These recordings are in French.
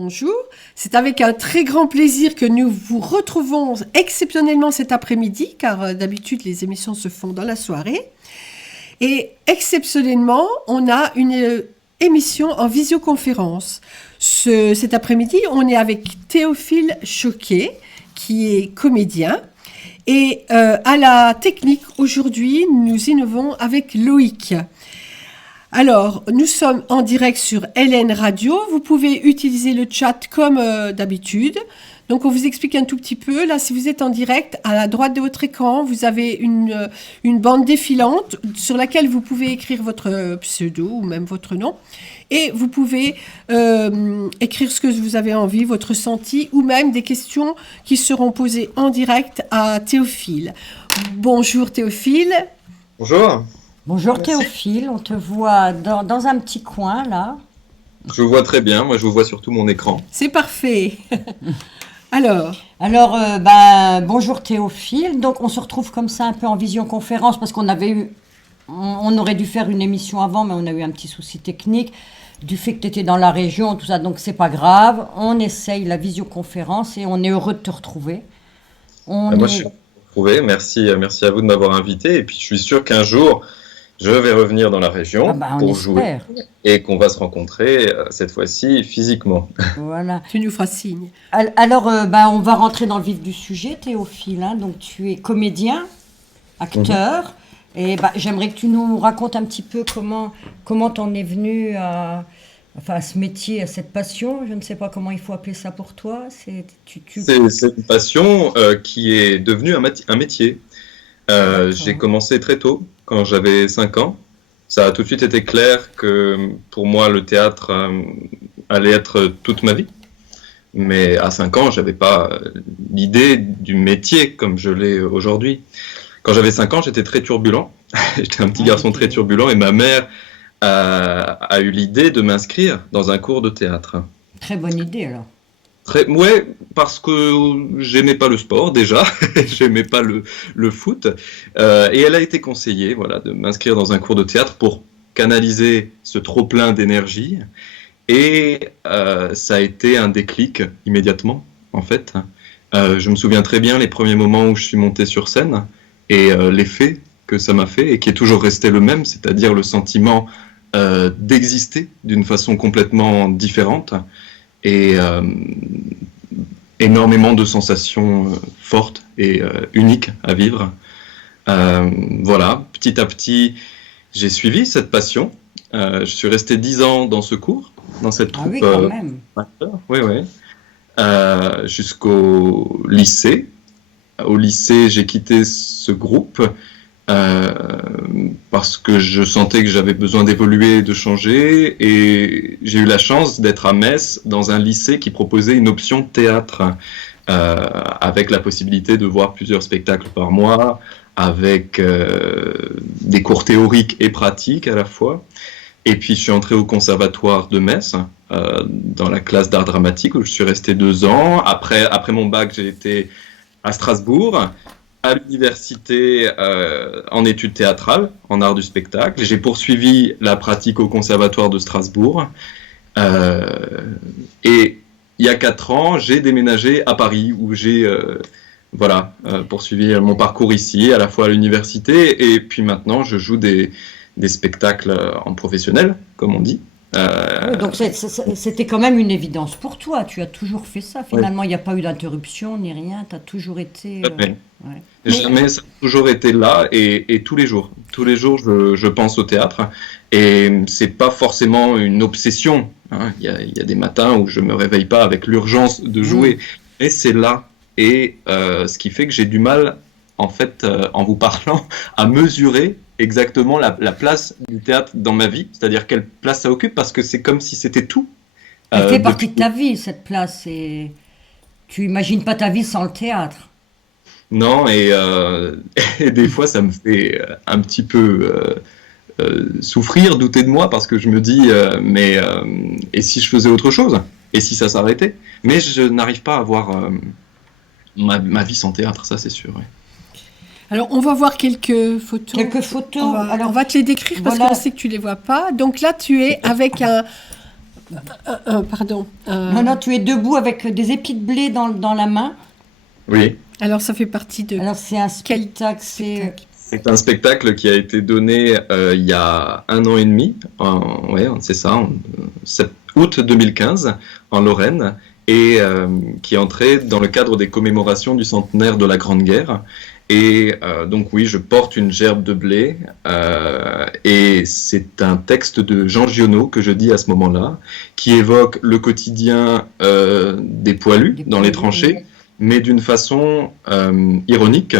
Bonjour, c'est avec un très grand plaisir que nous vous retrouvons exceptionnellement cet après-midi, car d'habitude les émissions se font dans la soirée. Et exceptionnellement, on a une émission en visioconférence. Cet après-midi, on est avec Théophile Choquet, qui est comédien. Et à la technique, aujourd'hui, nous innovons avec Loïc. Alors, nous sommes en direct sur LN Radio. Vous pouvez utiliser le chat comme d'habitude. Donc, on vous explique un tout petit peu. Là, si vous êtes en direct, à la droite de votre écran, vous avez une bande défilante sur laquelle vous pouvez écrire votre pseudo ou même votre nom. Et vous pouvez écrire ce que vous avez envie, votre ressenti, ou même des questions qui seront posées en direct à Théophile. Bonjour Théophile. Bonjour. Bonjour Merci. Théophile, on te voit dans un petit coin là. Je vous vois très bien, moi je vous vois sur tout mon écran. C'est parfait. Alors, bonjour Théophile. Donc on se retrouve comme ça un peu en visioconférence parce qu'on aurait dû faire une émission avant, mais on a eu un petit souci technique du fait que tu étais dans la région, tout ça, donc c'est pas grave. On essaye la visioconférence et on est heureux de te retrouver. Moi je suis retrouvé, merci à vous de m'avoir invité et puis je suis sûr qu'un jour je vais revenir dans la région pour jouer et qu'on va se rencontrer cette fois-ci physiquement. Voilà. Tu nous feras signe. Alors, on va rentrer dans le vif du sujet, Théophile. Donc, tu es comédien, acteur. Et j'aimerais que tu nous racontes un petit peu comment t'en es venu à ce métier, à cette passion. Je ne sais pas comment il faut appeler ça pour toi. C'est une passion qui est devenue un métier. J'ai commencé très tôt, quand j'avais 5 ans. Ça a tout de suite été clair que pour moi, le théâtre allait être toute ma vie. Mais à 5 ans, je n'avais pas l'idée du métier comme je l'ai aujourd'hui. Quand j'avais 5 ans, j'étais très turbulent. J'étais un petit garçon très turbulent et ma mère a eu l'idée de m'inscrire dans un cours de théâtre. Très bonne idée alors. Ouais, parce que j'aimais pas le sport déjà, j'aimais pas le foot, et elle a été conseillée, voilà, de m'inscrire dans un cours de théâtre pour canaliser ce trop-plein d'énergie, et ça a été un déclic immédiatement, en fait. Je me souviens très bien les premiers moments où je suis monté sur scène, et l'effet que ça m'a fait, et qui est toujours resté le même, c'est-à-dire le sentiment d'exister d'une façon complètement différente, et énormément de sensations fortes et uniques à vivre. Voilà, petit à petit, j'ai suivi cette passion. Je suis resté 10 ans dans ce cours, dans cette troupe. Ah oui, quand même. Oui. Jusqu'au lycée. Au lycée, j'ai quitté ce groupe parce que je sentais que j'avais besoin d'évoluer et de changer, et j'ai eu la chance d'être à Metz dans un lycée qui proposait une option théâtre avec la possibilité de voir plusieurs spectacles par mois, avec des cours théoriques et pratiques à la fois. Et puis je suis entré au conservatoire de Metz dans la classe d'art dramatique où je suis resté 2 ans. Après mon bac, j'ai été à Strasbourg, à l'université en études théâtrales, en art du spectacle. J'ai poursuivi la pratique au conservatoire de Strasbourg. Et il y a 4 ans, j'ai déménagé à Paris, où j'ai poursuivi mon parcours ici, à la fois à l'université, et puis maintenant je joue des spectacles en professionnel, comme on dit. Donc c'était quand même une évidence pour toi, tu as toujours fait ça, finalement il n'y a pas eu d'interruption ni rien, tu as toujours été... Jamais, ça a toujours été là, et tous les jours je pense au théâtre, et c'est pas forcément une obsession, hein. Il y a des matins où je me réveille pas avec l'urgence de jouer, mais c'est là, et ce qui fait que j'ai du mal, en fait, en vous parlant, à mesurer exactement la place du théâtre dans ma vie, c'est-à-dire quelle place ça occupe, parce que c'est comme si c'était tout. Elle fait partie de ta vie, cette place, et tu imagines pas ta vie sans le théâtre. Non, et des fois ça me fait un petit peu souffrir, douter de moi, parce que je me dis, et si je faisais autre chose? Et si ça s'arrêtait? Mais je n'arrive pas à voir ma vie sans théâtre, ça c'est sûr. Ouais. Alors, on va voir quelques photos. On va te les décrire parce qu'on sait que tu ne les vois pas. Donc là, tu es avec Pardon. Non, non, tu es debout avec des épis de blé dans la main. Oui. Alors, ça fait partie de Alors, c'est un quel spectacle, spectacle? C'est un spectacle qui a été donné il y a 1 an et demi, c'est ça, août 2015, en Lorraine, et qui est entré dans le cadre des commémorations du centenaire de la Grande Guerre. Et donc oui, je porte une gerbe de blé, et c'est un texte de Jean Giono que je dis à ce moment-là, qui évoque le quotidien des poilus dans les tranchées, mais d'une façon ironique.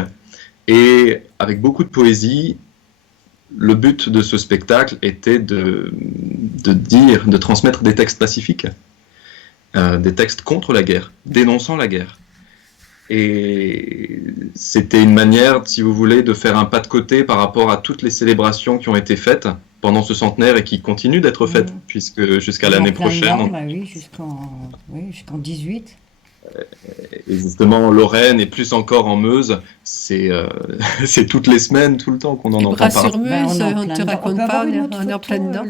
Et avec beaucoup de poésie, le but de ce spectacle était de transmettre des textes pacifiques, des textes contre la guerre, dénonçant la guerre. Et c'était une manière, si vous voulez, de faire un pas de côté par rapport à toutes les célébrations qui ont été faites pendant ce centenaire et qui continuent d'être faites, puisque jusqu'à l'année prochaine... Oui, jusqu'en 18. Et justement, en Lorraine et plus encore en Meuse, c'est toutes les semaines, tout le temps qu'on en entend parler. Bras-sur-Meuse, on ne te raconte pas, on est en plein dedans.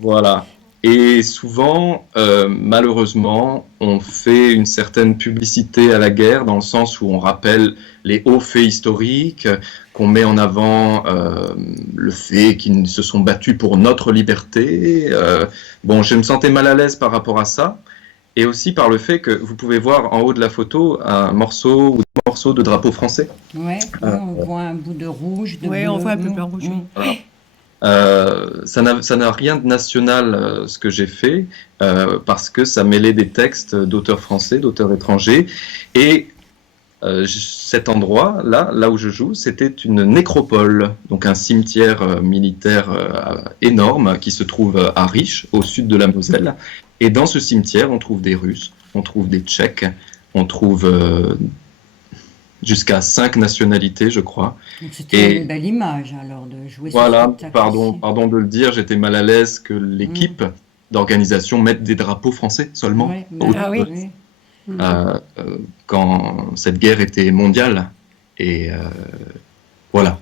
Voilà. Et souvent, malheureusement, on fait une certaine publicité à la guerre, dans le sens où on rappelle les hauts faits historiques, qu'on met en avant le fait qu'ils se sont battus pour notre liberté. Bon, je me sentais mal à l'aise par rapport à ça. Et aussi par le fait que vous pouvez voir en haut de la photo un morceau ou deux morceaux de drapeau français. Oui, on voit un bout de rouge. Oui, on voit un peu de rouge. Voilà. Ça n'a rien de national ce que j'ai fait, parce que ça mêlait des textes d'auteurs français, d'auteurs étrangers. Et cet endroit, là où je joue, c'était une nécropole, donc un cimetière militaire énorme qui se trouve à Riche, au sud de la Moselle. Et dans ce cimetière, on trouve des Russes, on trouve des Tchèques, on trouve jusqu'à 5 nationalités, je crois. C'était une belle image, alors, de jouer ce spectacle. Pardon de le dire, j'étais mal à l'aise que l'équipe d'organisation mette des drapeaux français seulement. Quand cette guerre était mondiale. Et voilà.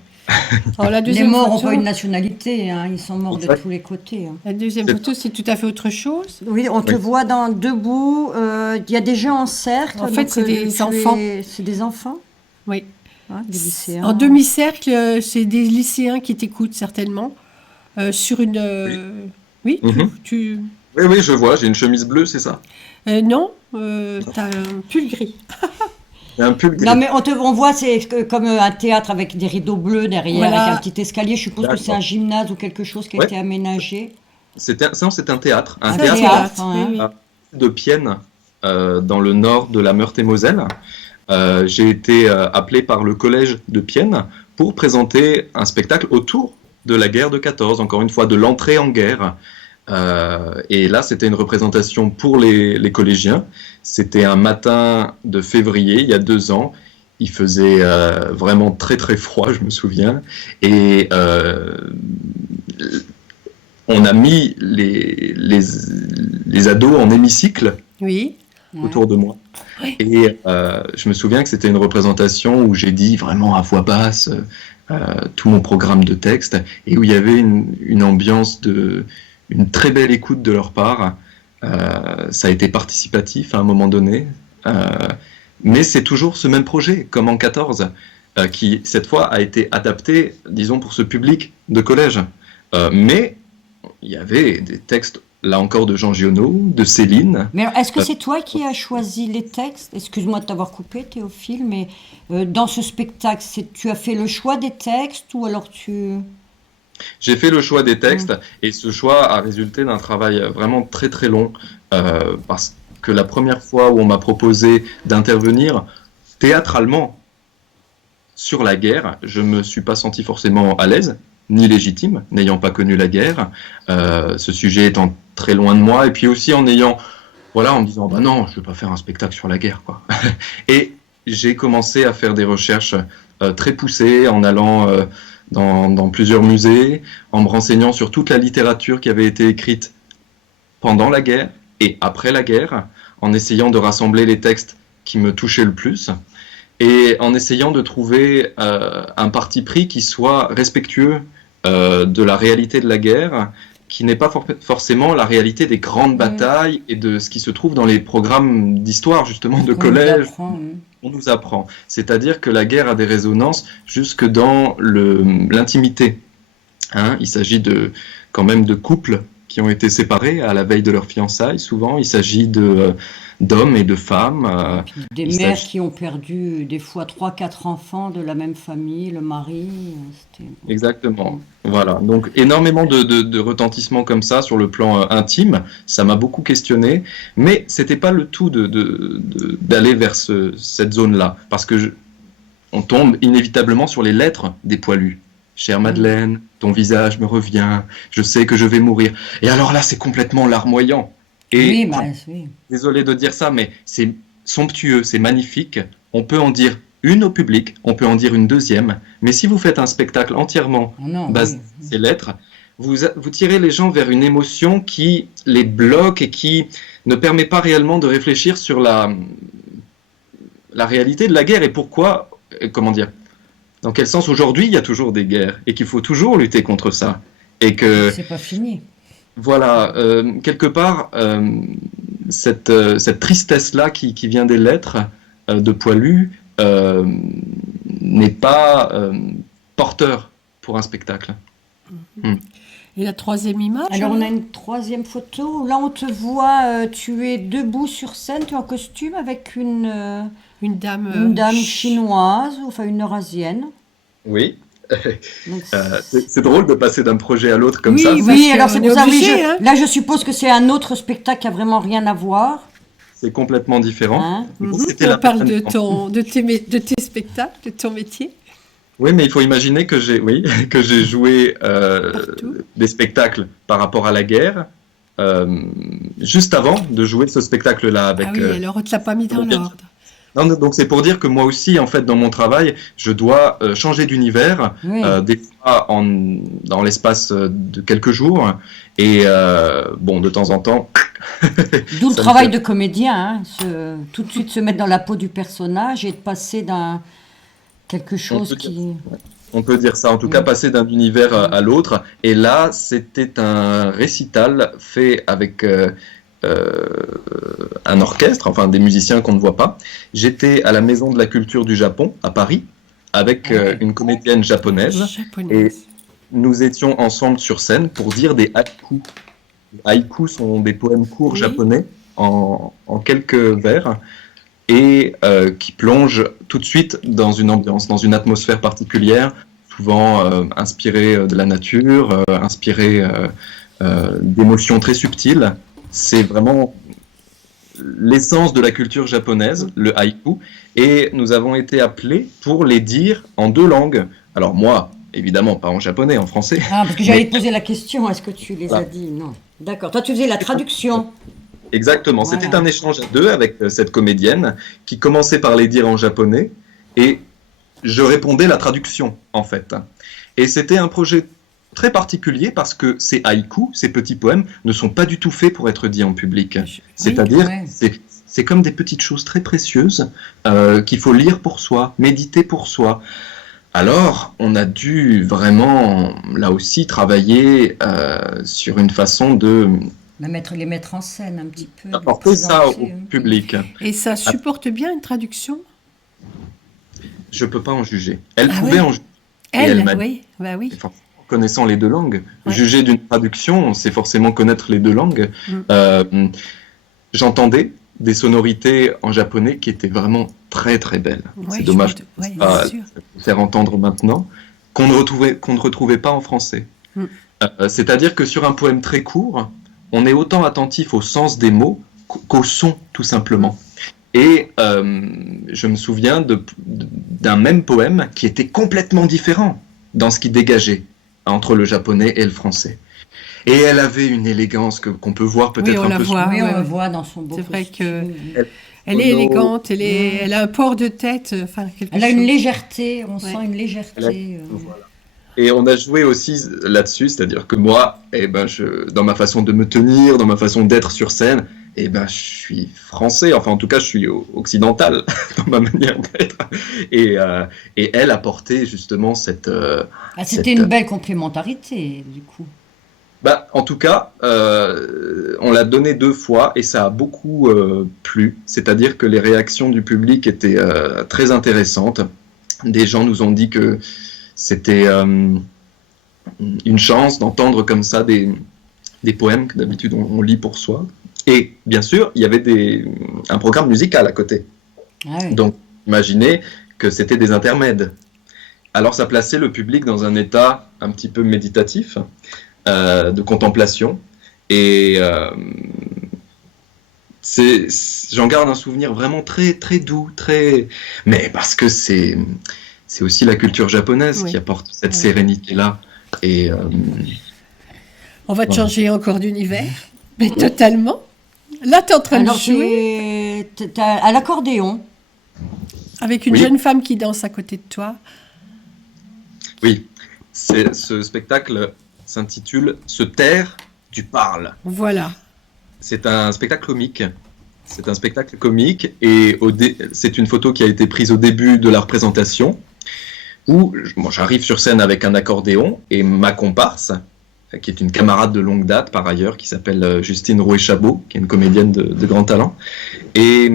Alors, les morts n'ont pas une nationalité, hein, ils sont morts de tous les côtés. Hein. La deuxième photo, c'est tout à fait autre chose. Oui, on te voit debout, il y a des gens en cercle. En fait, c'est des enfants. C'est des enfants? Oui. Hein, des lycéens. En demi-cercle, c'est des lycéens qui t'écoutent certainement. Sur une... Oui, Oui, je vois, j'ai une chemise bleue, c'est ça? Non, t'as un pull gris. Un pull gris. Non, mais on voit, c'est comme un théâtre avec des rideaux bleus derrière, avec un petit escalier. Je suppose que c'est un gymnase ou quelque chose qui a été aménagé. C'est un théâtre. Un théâtre de Pienne, dans le nord de la Meurthe-et-Moselle. J'ai été appelé par le collège de Pienne pour présenter un spectacle autour de la guerre de 14, encore une fois, de l'entrée en guerre. Et là, c'était une représentation pour les collégiens. C'était un matin de février, il y a 2 ans. Il faisait vraiment très très froid, je me souviens. Et on a mis les ados en hémicycle autour de moi. Oui. Et je me souviens que c'était une représentation où j'ai dit vraiment à voix basse tout mon programme de texte, et où il y avait une ambiance une très belle écoute de leur part. Ça a été participatif à un moment donné, mais c'est toujours ce même projet, comme en 14, qui cette fois a été adapté, disons, pour ce public de collège. Mais il y avait des textes, là encore, de Jean Giono, de Céline. Mais est-ce que c'est toi qui as choisi les textes? Excuse-moi de t'avoir coupé, Théophile, mais dans ce spectacle, tu as fait le choix des textes ou alors tu... J'ai fait le choix des textes, et ce choix a résulté d'un travail vraiment très très long, parce que la première fois où on m'a proposé d'intervenir théâtralement sur la guerre, je ne me suis pas senti forcément à l'aise, ni légitime, n'ayant pas connu la guerre, ce sujet étant très loin de moi, et puis aussi en me disant, bah non, je ne veux pas faire un spectacle sur la guerre, quoi. Et j'ai commencé à faire des recherches très poussées, en allant dans plusieurs musées, en me renseignant sur toute la littérature qui avait été écrite pendant la guerre et après la guerre, en essayant de rassembler les textes qui me touchaient le plus, et en essayant de trouver un parti pris qui soit respectueux de la réalité de la guerre, qui n'est pas forcément la réalité des grandes batailles et de ce qui se trouve dans les programmes d'histoire, justement, de collège. On nous apprend. C'est-à-dire que la guerre a des résonances jusque dans l'intimité. Hein, il s'agit quand même de couples qui ont été séparés à la veille de leur fiançailles, souvent. Il s'agit d'hommes et de femmes. Des mères qui ont perdu des fois 3-4 enfants de la même famille, le mari. Exactement. Voilà. Donc énormément de retentissements comme ça sur le plan intime. Ça m'a beaucoup questionné. Mais c'était pas le tout d'aller vers cette zone-là. Parce que on tombe inévitablement sur les lettres des poilus. Chère Madeleine, ton visage me revient, je sais que je vais mourir. Et alors là, c'est complètement larmoyant. Et oui. Désolé de dire ça, mais c'est somptueux, c'est magnifique. On peut en dire une au public, on peut en dire une deuxième. Mais si vous faites un spectacle entièrement basé sur ces lettres, vous tirez les gens vers une émotion qui les bloque et qui ne permet pas réellement de réfléchir sur la réalité de la guerre et pourquoi, comment dire, dans quel sens aujourd'hui il y a toujours des guerres et qu'il faut toujours lutter contre ça et que c'est pas fini. Voilà, quelque part cette tristesse-là qui vient des lettres de poilus n'est pas porteur pour un spectacle. Et la troisième image? Alors on a une troisième photo. Là on te voit, tu es debout sur scène, tu es en costume avec une dame chinoise, enfin une eurasienne. Oui. C'est drôle de passer d'un projet à l'autre comme ça. Oui, alors c'est pour ça. Là, je suppose que c'est un autre spectacle qui a vraiment rien à voir. C'est complètement différent. On parle de tes spectacles, de ton métier. Oui, mais il faut imaginer que j'ai joué des spectacles par rapport à la guerre. Juste avant de jouer ce spectacle-là avec. Ah oui, alors on ne te l'a pas mis dans l'ordre. Non, donc c'est pour dire que moi aussi, en fait, dans mon travail, je dois changer d'univers, des fois dans l'espace de quelques jours, et de temps en temps. D'où le travail de comédien, tout de suite se mettre dans la peau du personnage et de passer d'un quelque chose On peut dire ça, en tout cas passer d'un univers à l'autre. Et là, c'était un récital fait avec un orchestre, enfin des musiciens qu'on ne voit pas. J'étais à la Maison de la Culture du Japon, à Paris, avec une comédienne japonaise. Et nous étions ensemble sur scène pour dire des haïkus. Les haïkus sont des poèmes courts japonais en quelques vers et qui plongent tout de suite dans une ambiance, dans une atmosphère particulière, souvent inspirée de la nature, inspirée d'émotions très subtiles. C'est vraiment l'essence de la culture japonaise, le haïku, et nous avons été appelés pour les dire en 2 langues. Alors moi, évidemment, pas en japonais, en français. Ah, parce que j'allais te poser la question, est-ce que tu les as dit? Non. D'accord, toi tu faisais la traduction. Exactement, voilà. C'était un échange à 2 avec cette comédienne qui commençait par les dire en japonais, et je répondais la traduction, en fait. Et c'était un projet très particulier parce que ces haïkus, ces petits poèmes, ne sont pas du tout faits pour être dits en public. C'est-à-dire, c'est comme des petites choses très précieuses qu'il faut lire pour soi, méditer pour soi. Alors, on a dû vraiment, là aussi, travailler sur une façon de... les mettre en scène un petit peu. Apporter ça au public. Et ça supporte bien une traduction? Je ne peux pas en juger. Elle pouvait en juger. Oui. Connaissant les 2 langues. Juger d'une traduction, c'est forcément connaître les 2 langues. J'entendais des sonorités en japonais qui étaient vraiment très très belles. C'est dommage de ne pas faire entendre maintenant, qu'on ne retrouvait pas en français. C'est-à-dire que sur un poème très court, on est autant attentif au sens des mots qu'au son, tout simplement. Et je me souviens d'un même poème qui était complètement différent dans ce qu'il dégageait entre le japonais et le français. Et elle avait une élégance qu'on peut voir peut-être un peu... Oui, on la voit dans son beau costume. C'est vrai qu'elle est élégante, elle a un port de tête, elle a une légèreté, on sent une légèreté. Voilà. Et on a joué aussi là-dessus, c'est-à-dire que moi, dans ma façon de me tenir, dans ma façon d'être sur scène, je suis français, enfin en tout cas je suis occidental dans ma manière d'être. Et elle apportait justement cette... C'était une belle complémentarité du coup. Bah, en tout cas, on l'a donné 2 fois et ça a beaucoup plu. C'est-à-dire que les réactions du public étaient très intéressantes. Des gens nous ont dit que c'était une chance d'entendre comme ça des poèmes que d'habitude on lit pour soi. Et bien sûr, il y avait un programme musical à côté. Ah oui. Donc, imaginez que c'était des intermèdes. Alors, ça plaçait le public dans un état un petit peu méditatif, de contemplation. Et j'en garde un souvenir vraiment très, très doux, mais parce que c'est aussi la culture japonaise qui apporte cette sérénité-là. Et On va te changer encore d'univers, mais totalement. Là, tu es en train de jouer t'es à l'accordéon. avec une jeune femme qui danse à côté de toi. Oui, ce spectacle s'intitule « Se taire, tu parles ». Voilà. C'est un spectacle comique. C'est un spectacle comique et c'est une photo qui a été prise au début de la représentation où j'arrive sur scène avec un accordéon et ma comparse, qui est une camarade de longue date par ailleurs, qui s'appelle Justine Rouet-Chabot, qui est une comédienne de grand talent. Et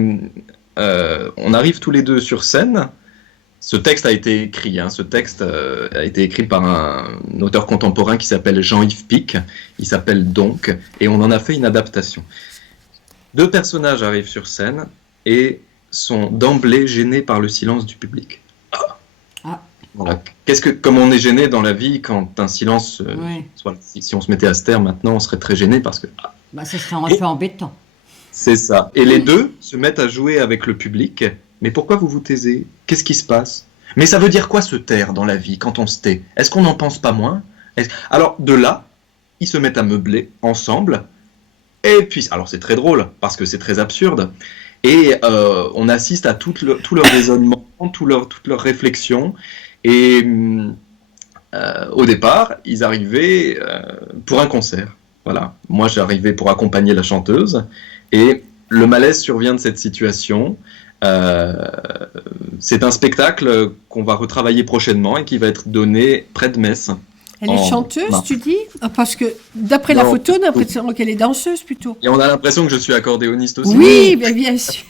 on arrive tous les deux sur scène. Ce texte a été écrit. Ce texte a été écrit par un auteur contemporain qui s'appelle Jean-Yves Pic. Il s'appelle Donc, et on en a fait une adaptation. 2 personnages arrivent sur scène et sont d'emblée gênés par le silence du public. Voilà. Comme on est gêné dans la vie quand un silence, si on se mettait à se taire maintenant, on serait très gêné parce que... ce serait un peu embêtant. C'est ça. Et les 2 se mettent à jouer avec le public. Mais pourquoi vous vous taisez? Qu'est-ce qui se passe? Mais ça veut dire quoi se taire dans la vie quand on se tait? Est-ce qu'on n'en pense pas moins? Alors de là, ils se mettent à meubler ensemble. Et puis, alors c'est très drôle parce que c'est très absurde. Et on assiste à tout leur raisonnement, toute leur réflexion. Et au départ, ils arrivaient pour un concert. Voilà. Moi, j'arrivais pour accompagner la chanteuse. Et le malaise survient de cette situation. C'est un spectacle qu'on va retravailler prochainement et qui va être donné près de Metz. Elle est chanteuse, tu dis? Parce que d'après la photo, on a l'impression qu'elle est danseuse plutôt. Et on a l'impression que je suis accordéoniste aussi. Oui, bien sûr.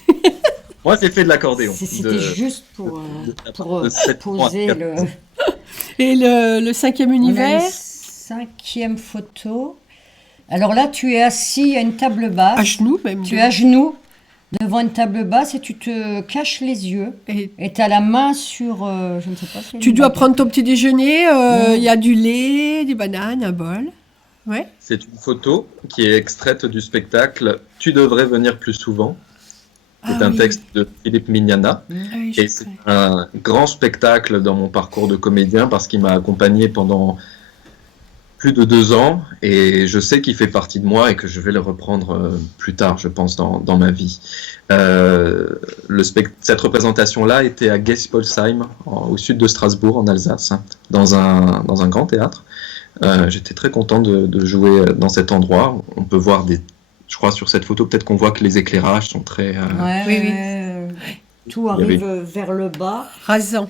Moi, j'ai fait de l'accordéon. C'était juste pour poser le... Et le 5e univers? 5e photo. Alors là, tu es assis à une table basse. À genoux même. Tu es à genoux devant une table basse et tu te caches les yeux. Et tu as la main sur... je ne sais pas. Tu dois prendre ton petit déjeuner. Il y a du lait, des bananes, un bol. Ouais. C'est une photo qui est extraite du spectacle « Tu devrais venir plus souvent ». C'est un texte de Philippe Mignana. Et c'est un grand spectacle dans mon parcours de comédien parce qu'il m'a accompagné pendant plus de 2 ans et je sais qu'il fait partie de moi et que je vais le reprendre plus tard, je pense, dans ma vie. Cette représentation-là était à Geispolsheim, au sud de Strasbourg, en Alsace, dans un grand théâtre. J'étais très content de jouer dans cet endroit. On peut voir je crois sur cette photo, peut-être qu'on voit que les éclairages sont très... Oui. Tout arrive vers le bas. Rasant.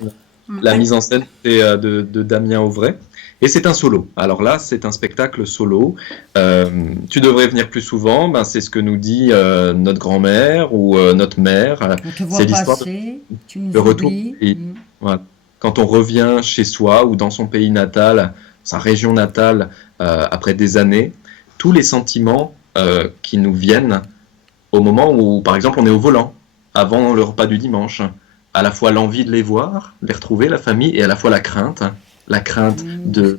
La mise en scène est de Damien Auvray. Et c'est un solo. Alors là, c'est un spectacle solo. Tu devrais venir plus souvent. C'est ce que nous dit notre grand-mère ou notre mère. On te voit passer, tu nous oublies. Voilà. Quand on revient chez soi ou dans son pays natal, sa région natale, après des années, tous les sentiments qui nous viennent au moment où, par exemple, on est au volant, avant le repas du dimanche. À la fois l'envie de les voir, les retrouver, la famille, et à la fois la crainte de...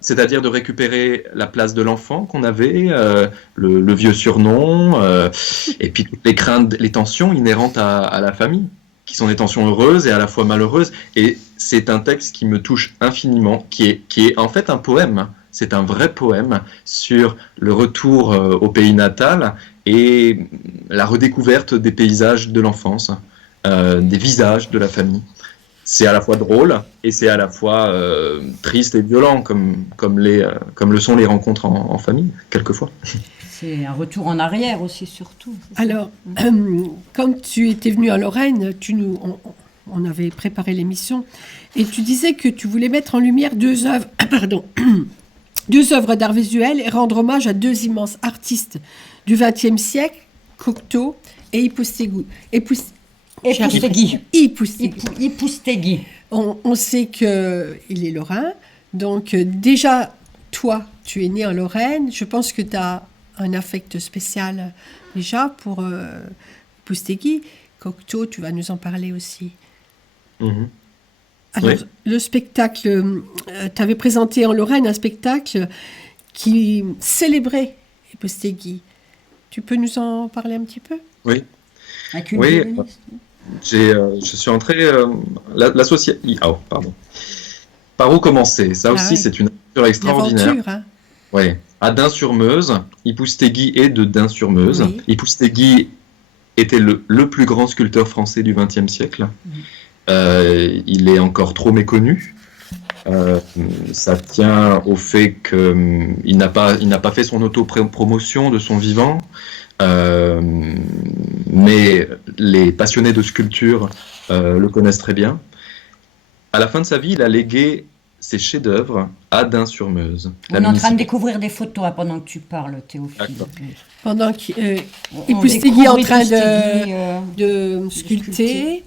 c'est-à-dire de récupérer la place de l'enfant qu'on avait, le vieux surnom, et puis toutes les craintes, les tensions inhérentes à la famille, qui sont des tensions heureuses et à la fois malheureuses. Et c'est un texte qui me touche infiniment, qui est en fait un poème. C'est un vrai poème sur le retour au pays natal et la redécouverte des paysages de l'enfance, des visages de la famille. C'est à la fois drôle et c'est à la fois triste et violent, comme le sont les rencontres en famille, quelquefois. C'est un retour en arrière aussi, surtout. Alors, quand tu étais venu à Lorraine, on avait préparé l'émission, et tu disais que tu voulais mettre en lumière 2 œuvres 2 œuvres d'art visuel et rendre hommage à 2 immenses artistes du XXe siècle, Cocteau et Ipoustéguy. Ipoustéguy. Ipoustéguy. On sait qu'il est lorrain. Donc déjà, toi, tu es né en Lorraine. Je pense que tu as un affect spécial déjà pour Ipoustéguy. Cocteau, tu vas nous en parler aussi. Mhm. Alors, Oui. le spectacle, tu avais présenté en Lorraine un spectacle qui célébrait Ipoustéguy. Tu peux nous en parler un petit peu? Oui. Avec une Oui, violoniste. je suis entré l'association. Oh, pardon. Par où commencer? Ça Ah aussi, oui. c'est une aventure extraordinaire. L'aventure, hein? Oui. À Dun-sur-Meuse, Ipoustéguy est de Dun-sur-Meuse. Oui. Ipoustéguy était le plus grand sculpteur français du XXe siècle. Il est encore trop méconnu. Ça tient au fait qu'il n'a pas fait son auto-promotion de son vivant. Mais les passionnés de sculpture le connaissent très bien. À la fin de sa vie, il a légué ses chefs-d'œuvre à Dun-sur-Meuse. On est en train de découvrir des photos hein, pendant que tu parles, Théophile. D'accord. Pendant On qu'Ipoustéguy est en découvre train Ipoustéguy, de sculpter,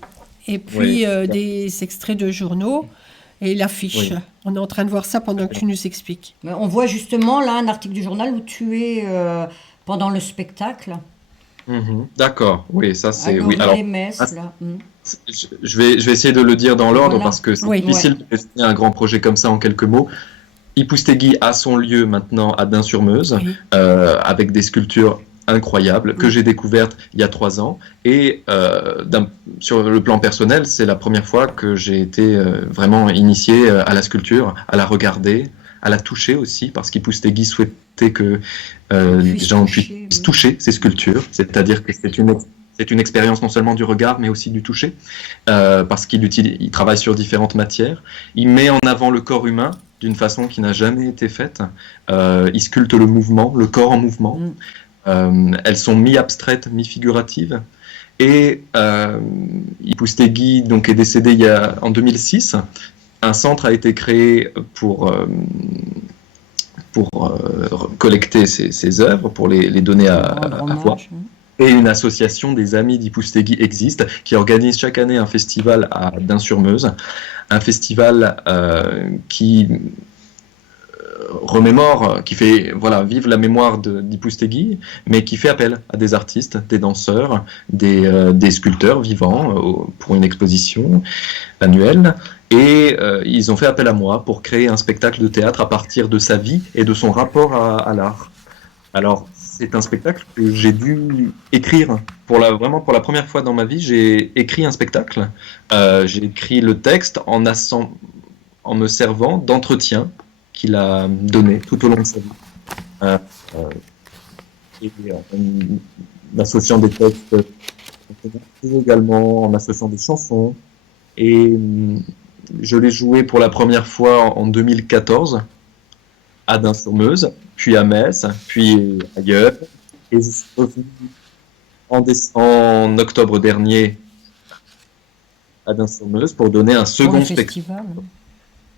et puis Oui. des extraits de journaux et l'affiche. Oui. On est en train de voir ça pendant que tu nous expliques. Mais on voit justement là un article du journal où tu es pendant le spectacle. Mhm. D'accord, oui, ça c'est. Alors, Oui, alors, les messes, ah, là. je vais essayer de le dire dans l'ordre Voilà. parce que c'est Oui. difficile de définir un grand projet comme ça en quelques mots. Ipoustéguy a son lieu maintenant à Dun-sur-Meuse, Oui. avec des sculptures incroyables que j'ai découvertes il y a 3 ans. Et sur le plan personnel, c'est la première fois que j'ai été vraiment initié à la sculpture, à la regarder, à la toucher aussi, parce qu'Ipoustéguy souhaitait que les Puisse gens toucher, puissent oui. toucher ces sculptures. C'est-à-dire que c'est une expérience non seulement du regard, mais aussi du toucher, parce il travaille sur différentes matières. Il met en avant le corps humain d'une façon qui n'a jamais été faite. Il sculpte le mouvement, le corps en mouvement. Elles sont mi-abstraites, mi-figuratives. Et Ipoustéguy donc, est décédé en 2006. Un centre a été créé pour collecter ces œuvres, pour les donner à voir. Et une association des Amis d'Ipoustéguy existe, qui organise chaque année un festival à Dun-sur-Meuse. Un festival qui remémore, qui fait vivre la mémoire d'Ipoustéguy, mais qui fait appel à des artistes, des danseurs, des sculpteurs vivants pour une exposition annuelle. Et ils ont fait appel à moi pour créer un spectacle de théâtre à partir de sa vie et de son rapport à l'art. Alors, c'est un spectacle que j'ai dû écrire. Vraiment pour la première fois dans ma vie, j'ai écrit un spectacle. J'ai écrit le texte en me servant d'entretiens qu'il a donné tout au long de sa vie. Et en associant des textes également, en associant des chansons. Et je l'ai joué pour la première fois en 2014 à Dun-sur-Meuse, puis à Metz, puis ailleurs. Et je suis revenu en octobre dernier à Dun-sur-Meuse pour donner un second spectacle.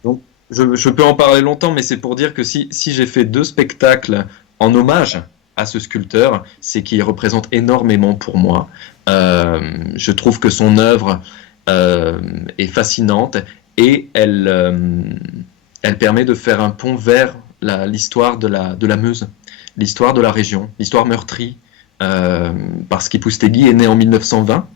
Donc, je peux en parler longtemps, mais c'est pour dire que si j'ai fait 2 spectacles en hommage à ce sculpteur, c'est qu'il représente énormément pour moi. Je trouve que son œuvre est fascinante et elle permet de faire un pont vers l'histoire de la Meuse, l'histoire de la région, l'histoire meurtrie, parce qu'Ipoustéguy est né en 1920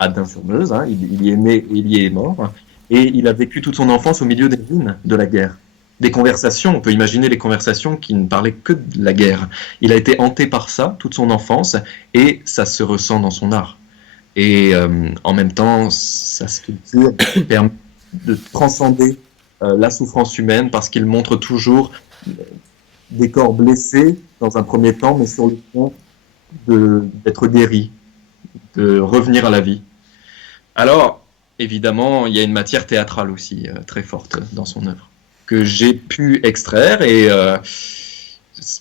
à Dun-sur-Meuse, hein, il y est né et il y est mort, et il a vécu toute son enfance au milieu des ruines de la guerre. Des conversations, on peut imaginer les conversations qui ne parlaient que de la guerre. Il a été hanté par ça toute son enfance, et ça se ressent dans son art. Et en même temps, sa sculpture permet de transcender la souffrance humaine, parce qu'il montre toujours des corps blessés dans un premier temps, mais sur le point d'être guéris, de revenir à la vie. Alors, évidemment, il y a une matière théâtrale aussi très forte dans son œuvre, que j'ai pu extraire,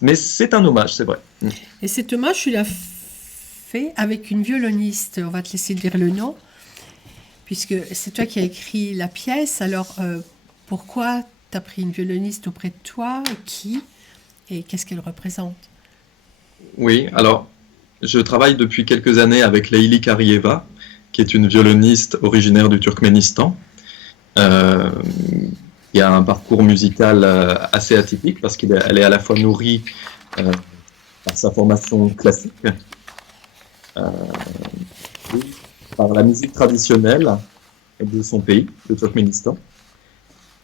mais c'est un hommage, c'est vrai. Et cet hommage, tu l'as fait avec une violoniste. On va te laisser dire le nom, puisque c'est toi qui as écrit la pièce. Alors, pourquoi tu as pris une violoniste auprès de toi. Qui et qu'est-ce qu'elle représente? Oui, alors je travaille depuis quelques années avec Leyli Karieva, qui est une violoniste originaire du Turkménistan. Qui a un parcours musical assez atypique parce qu'elle est à la fois nourrie par sa formation classique, et par la musique traditionnelle de son pays, le Turkménistan.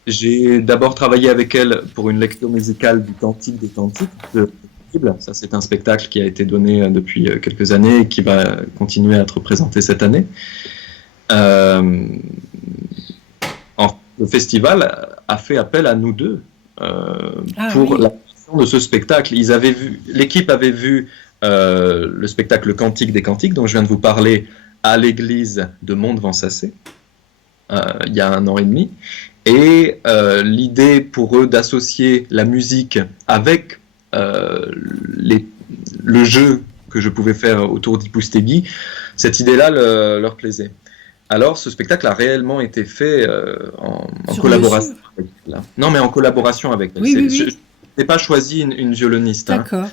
J'ai d'abord travaillé avec elle pour une lecture musicale du Cantique des Cantiques de la Bible. Ça, c'est un spectacle qui a été donné depuis quelques années et qui va continuer à être représenté cette année. Le festival a fait appel à nous deux pour la création de ce spectacle. L'équipe avait vu le spectacle Cantique des Cantiques, dont je viens de vous parler, à l'église de Mont-de-Vansacé, il y a 1 an et demi. Et l'idée pour eux d'associer la musique avec le jeu que je pouvais faire autour d'Ipoustéguy, cette idée-là leur plaisait. Alors, ce spectacle a réellement été fait en collaboration avec elle. Non, mais en collaboration avec elle. Oui. Je n'ai pas choisi une violoniste. D'accord.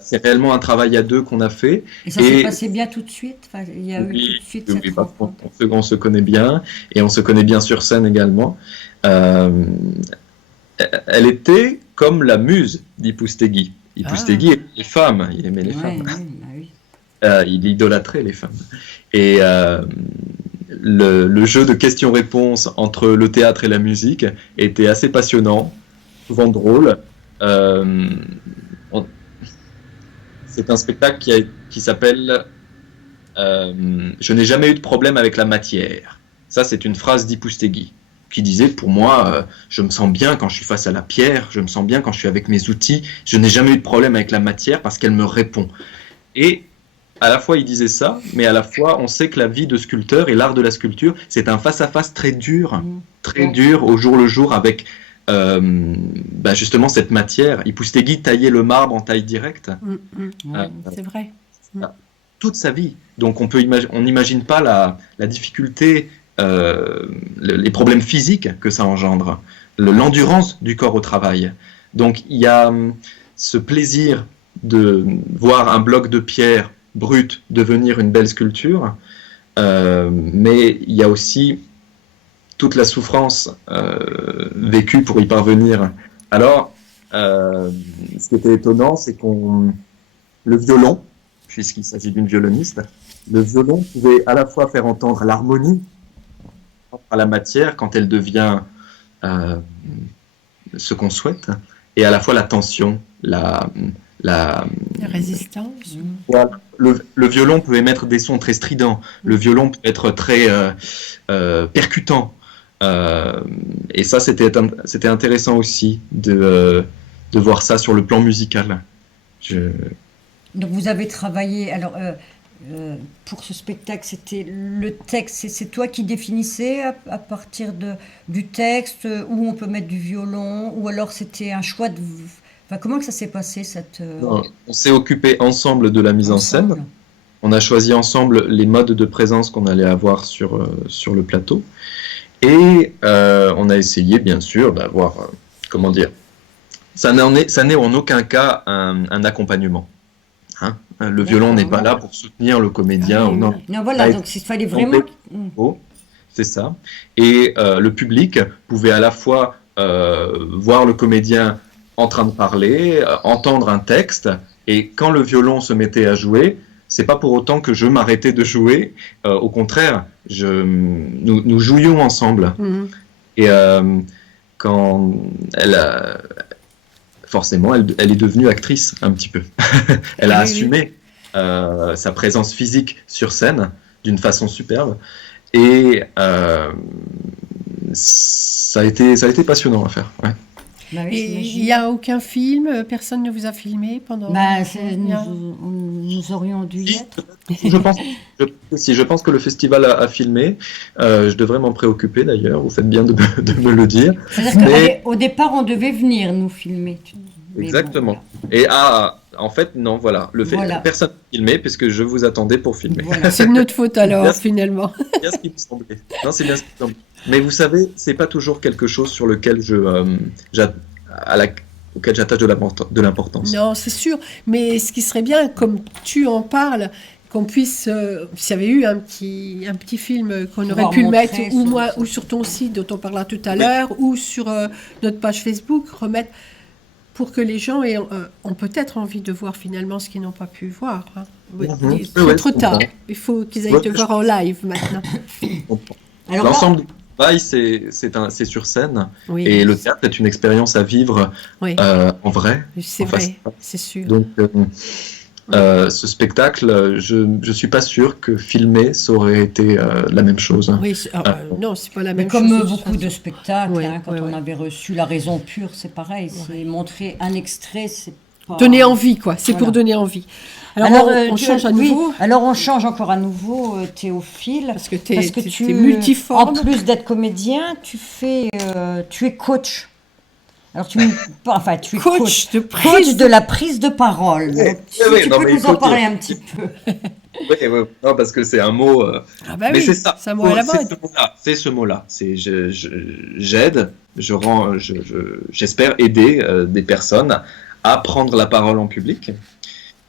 C'est réellement un travail à deux qu'on a fait. Et ça s'est passé bien tout de suite? Enfin, il y a eu tout de suite cette rencontre. On se connaît bien, et on se connaît bien sur scène également. Elle était comme la muse d'Ipoustéguy. Ipoustéguy aimait les femmes, il aimait les femmes. Oui. Il idolâtrait les femmes. Et le jeu de questions-réponses entre le théâtre et la musique était assez passionnant, souvent drôle. C'est un spectacle qui s'appelle Je n'ai jamais eu de problème avec la matière. Ça, c'est une phrase d'Ipoustéguy qui disait, pour moi, je me sens bien quand je suis face à la pierre, je me sens bien quand je suis avec mes outils, je n'ai jamais eu de problème avec la matière parce qu'elle me répond. Et à la fois, il disait ça, mais à la fois, on sait que la vie de sculpteur et l'art de la sculpture, c'est un face-à-face très dur au jour le jour avec justement cette matière. Ipoustéguy taillait le marbre en taille directe. C'est vrai. Toute sa vie. Donc on n'imagine pas la difficulté, les problèmes physiques que ça engendre, l'endurance du corps au travail. Donc il y a ce plaisir de voir un bloc de pierre brut devenir une belle sculpture, mais il y a aussi toute la souffrance vécue pour y parvenir. Alors, ce qui était étonnant, c'est le violon, puisqu'il s'agit d'une violoniste, le violon pouvait à la fois faire entendre l'harmonie à la matière quand elle devient ce qu'on souhaite, et à la fois la tension, la résistance. Voilà. Le violon peut émettre des sons très stridents. Le violon peut être très percutant. Et ça, c'était intéressant aussi de voir ça sur le plan musical. Donc vous avez travaillé, alors pour ce spectacle, c'était le texte, c'est toi qui définissais à partir du texte où on peut mettre du violon, ou alors c'était un choix de... Enfin, comment que ça s'est passé Non, on s'est occupé ensemble de la mise en scène. On a choisi ensemble les modes de présence qu'on allait avoir sur le plateau. Et on a essayé, bien sûr, d'avoir, comment dire, ça n'est en aucun cas un accompagnement. Hein, le violon n'est pas là pour soutenir le comédien. Non, voilà, donc il fallait vraiment... C'est ça. Et le public pouvait à la fois voir le comédien en train de parler, entendre un texte, et quand le violon se mettait à jouer, c'est pas pour autant que je m'arrêtais de jouer, au contraire, nous jouions ensemble. Et quand forcément, elle est devenue actrice un petit peu. Elle a assumé sa présence physique sur scène d'une façon superbe, et ça a été passionnant à faire. Ouais. Et il n'y a aucun film, personne ne vous a filmé pendant... Nous aurions dû y être. Je pense que le festival a filmé. Je devrais m'en préoccuper d'ailleurs, vous faites bien de me le dire. C'est-à-dire qu'au départ, on devait venir nous filmer. Mais Exactement. bon, Et en fait, non, voilà. Voilà. Personne n'a filmé puisque je vous attendais pour filmer. voilà. C'est de notre faute Bien alors, ce finalement. bien ce qui me semblait. Non, c'est bien ce qui me semblait. Mais vous savez, c'est pas toujours quelque chose sur lequel à la- auquel j'attache de l'importance. Non, c'est sûr. Mais ce qui serait bien, comme tu en parles, qu'on puisse, s'il y avait eu un petit film qu'on aurait Pouvoir pu le montrer mettre, ou sur- moi, sur- ou sur ton site dont on parlera tout à Oui. l'heure, ou sur notre page Facebook, remettre pour que les gens ont peut-être envie de voir finalement ce qu'ils n'ont pas pu voir. Hein. Oui, Mhm. il est Oui, trop, oui, trop je tard. comprends. Il faut qu'ils aillent Ouais, te je voir en live maintenant. comprends. Alors là, L'ensemble du travail, c'est sur scène. Oui, Et le théâtre est une expérience à vivre oui, en vrai, c'est en face vrai, à face. c'est sûr. Donc, ce spectacle, je suis pas sûr que filmer, ça aurait été la même chose. Oui, non, c'est pas la mais même comme chose. toute beaucoup de façon. spectacles, Ouais, hein, quand ouais, on ouais. avait reçu La Raison Pure, c'est pareil. C'est montrer un extrait, c'est pas... Donner envie, quoi. C'est pour Voilà. donner envie. Alors, on tu- change à oui, nouveau. alors on change encore à nouveau, Théophile. Parce que Parce que t'es multiforme. en plus d'être comédien, tu es coach. Alors tu es Coach de coach prise de la prise de parole. Oui, Donc, si oui, tu non, peux mais nous il faut en parler que- un petit peu. Oui, oui, non, parce que c'est un mot. Ah bah Mais oui, c'est ça. c'est un mot à la C'est mode. ce mot-là. C'est ce mot-là. J'aide, j'espère aider des personnes à prendre la parole en public.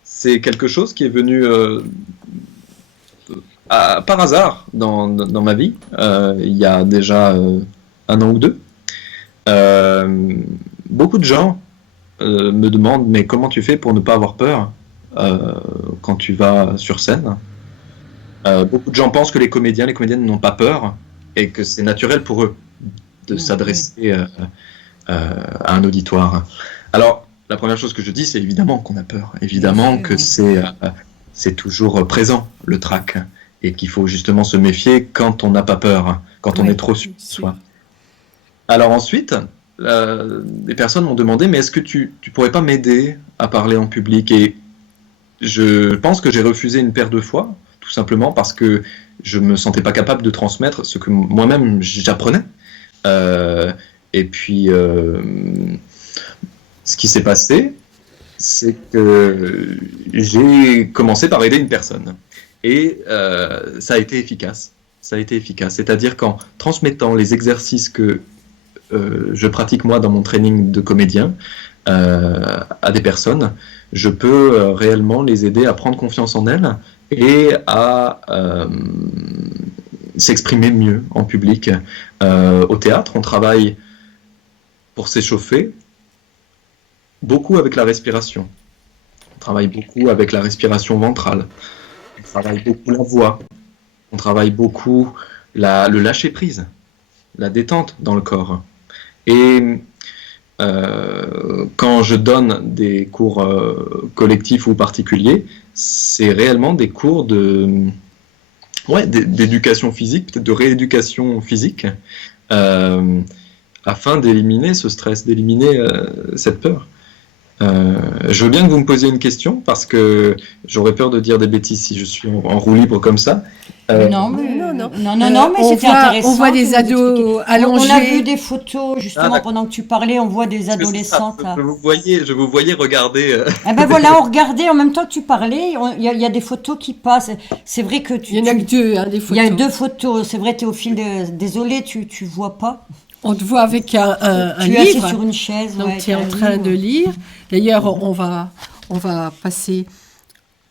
C'est quelque chose qui est venu par hasard dans ma vie, il y a déjà 1 an ou 2. Beaucoup de gens me demandent, mais comment tu fais pour ne pas avoir peur quand tu vas sur scène? Beaucoup de gens pensent que les comédiennes n'ont pas peur et que c'est naturel pour eux de Oui. s'adresser à un auditoire. Alors, la première chose que je dis, c'est évidemment qu'on a peur, évidemment Bien sûr, que oui. c'est toujours présent, le trac, et qu'il faut justement se méfier quand on n'a pas peur, quand on Oui, est trop sûr de sûr. soi. Alors ensuite, des personnes m'ont demandé, mais est-ce que tu pourrais pas m'aider à parler en public? Et je pense que j'ai refusé une paire de fois, tout simplement parce que je me sentais pas capable de transmettre ce que moi-même j'apprenais. Et puis, ce qui s'est passé, c'est que j'ai commencé par aider une personne. Et ça a été efficace. Ça a été efficace. C'est-à-dire qu'en transmettant les exercices que je pratique moi dans mon training de comédien à des personnes, je peux réellement les aider à prendre confiance en elles et à s'exprimer mieux en public. Au théâtre, on travaille pour s'échauffer beaucoup avec la respiration. On travaille beaucoup avec la respiration ventrale. On travaille beaucoup la voix. On travaille beaucoup le lâcher-prise, la détente dans le corps. Et quand je donne des cours collectifs ou particuliers, c'est réellement des cours d'éducation physique, peut-être de rééducation physique, afin d'éliminer ce stress, d'éliminer cette peur. Je veux bien que vous me posiez une question parce que j'aurais peur de dire des bêtises si je suis en roue libre comme ça. Non, mais mais c'était intéressant. On voit des tu nous ados expliquais. allongés. On a vu des photos, justement, d'accord. pendant que tu parlais, on voit des Parce que c'est ça, adolescentes. Là. je vous voyais regarder. Eh ben voilà, on regardait en même temps que tu parlais, il y a des photos qui passent. C'est vrai que Il y en a que deux, hein, des il photos. y a 2 photos. C'est vrai, Théophile, désolé, tu vois pas. On te voit avec un Tu es assis livre. sur une chaise. Donc ouais, tu es t'as en un train livre. de lire. D'ailleurs, on va passer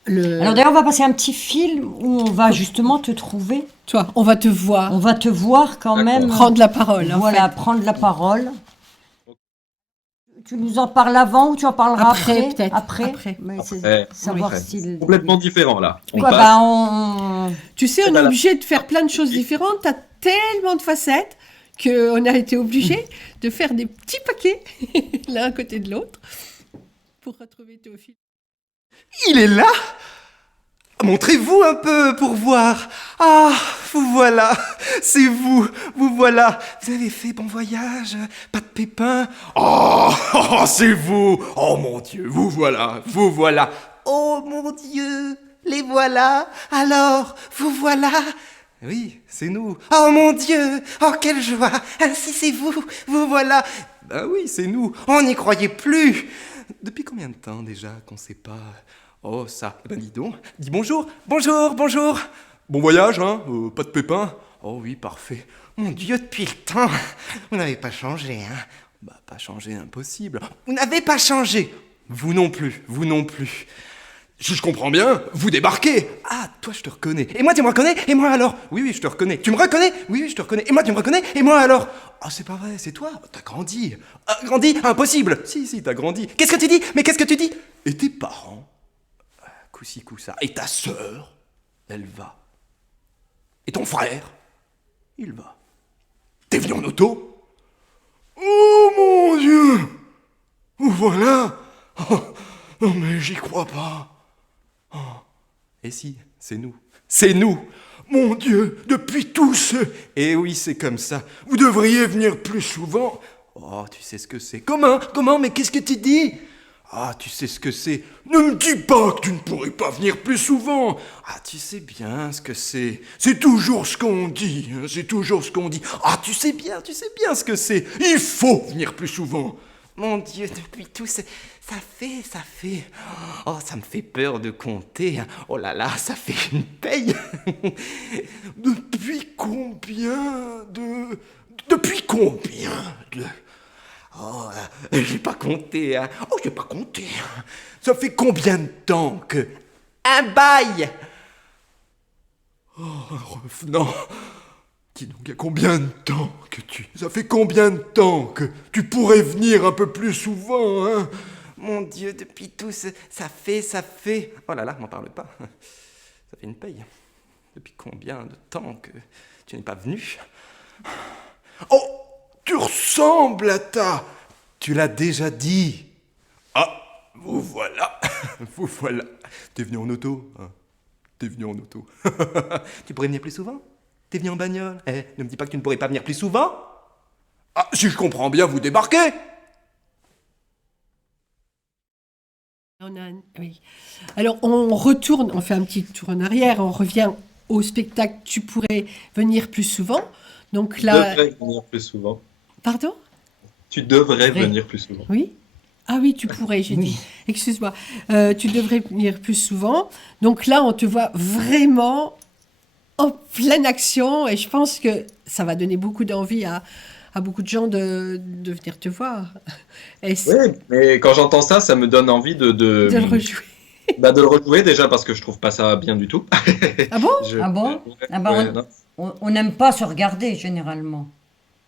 le. Alors d'ailleurs, on va passer un petit film où on va justement te trouver. Toi, on va te voir. On va te voir quand D'accord. même. Prendre la parole. En Voilà, fait. prendre la parole. Tu nous en parles avant ou tu en parleras Après, après? peut-être. Après. Après. Mais c'est Après. savoir Après. si... Complètement différent là. On Quoi, passe- bah, on... Tu sais, on est obligé de faire plein de choses différentes. Tu as tellement de facettes qu'on a été obligé de faire des petits paquets, l'un à côté de l'autre, pour retrouver Théophile. Il est là? Montrez-vous un peu pour voir. Ah, vous voilà. C'est vous. Vous voilà. Vous avez fait bon voyage. Pas de pépins. Oh, c'est vous. Oh mon Dieu, vous voilà. Vous voilà. Oh mon Dieu, les voilà. Alors, vous voilà. Oui, c'est nous. Oh mon Dieu, oh quelle joie. Ainsi c'est vous. Vous voilà. Ben oui, c'est nous. On n'y croyait plus. Depuis combien de temps déjà qu'on sait pas? Oh, ça. Eh ben dis donc. Dis bonjour. Bonjour, bonjour. Bon voyage, hein? Pas de pépins? Oh oui, parfait. Mon Dieu, depuis le temps. Vous n'avez pas changé, hein? Bah, pas changé, impossible. Vous n'avez pas changé. Vous non plus, vous non plus. Je comprends bien, vous débarquez. Ah, toi, je te reconnais. Et moi, tu me reconnais? Et moi alors? Oui, oui, je te reconnais. Tu me reconnais? Oui, oui, je te reconnais. Et moi, tu me reconnais? Et moi alors? Ah, c'est pas vrai, c'est toi. T'as grandi. Ah, grandi? Impossible. Si, t'as grandi. Qu'est-ce que tu dis? Mais qu'est-ce que tu dis? Et tes parents? Coup-ci, coup-ça. Et ta sœur? Elle va. Et ton frère? Il va. T'es venu en auto? Oh mon Dieu! Voilà! Oh, non mais j'y crois pas. Oh. Et si, c'est nous. C'est nous! Mon Dieu, depuis tous! Eh oui, c'est comme ça. Vous devriez venir plus souvent. Oh, tu sais ce que c'est. Comment? Mais qu'est-ce que tu dis? Ah, tu sais ce que c'est. Ne me dis pas que tu ne pourrais pas venir plus souvent. Ah, tu sais bien ce que c'est. C'est toujours ce qu'on dit. Hein, c'est toujours ce qu'on dit. Ah, tu sais bien ce que c'est. Il faut venir plus souvent. Mon Dieu, depuis tout, ça fait... Oh, ça me fait peur de compter. Oh là là, ça fait une paye. Depuis combien de... Oh, j'ai pas compté, hein. Oh, j'ai pas compté. Ça fait combien de temps que... Un bail. Oh, un revenant. Dis donc, il y a combien de temps que tu... Ça fait combien de temps que tu pourrais venir un peu plus souvent, hein? Mon Dieu, depuis tout, ça fait... Oh là là, m'en parle pas. Ça fait une paye. Depuis combien de temps que tu n'es pas venu? Oh, tu ressembles à ta... Tu l'as déjà dit. Ah, vous voilà. Vous voilà. T'es venu en auto, hein? T'es venu en auto. Tu pourrais venir plus souvent? T'es venu en bagnole? Ne me dis pas que tu ne pourrais pas venir plus souvent? Ah, si je comprends bien, vous débarquez? Oui. Alors, on retourne, on fait un petit tour en arrière, on revient au spectacle Tu pourrais venir plus souvent. Donc Tu là... devrais venir plus souvent. Pardon? Tu devrais venir plus souvent. Oui? Ah oui, tu pourrais, j'ai dit. Excuse-moi. Tu devrais venir plus souvent. Donc là, on te voit vraiment en pleine action et je pense que ça va donner beaucoup d'envie à beaucoup de gens de venir te voir. Et Oui, mais quand j'entends ça, ça me donne envie de le rejouer. Bah, de le rejouer déjà parce que je trouve pas ça bien du tout. Ah bon? Ah bon? Ah bah, ouais, non. on n'aime pas se regarder, généralement.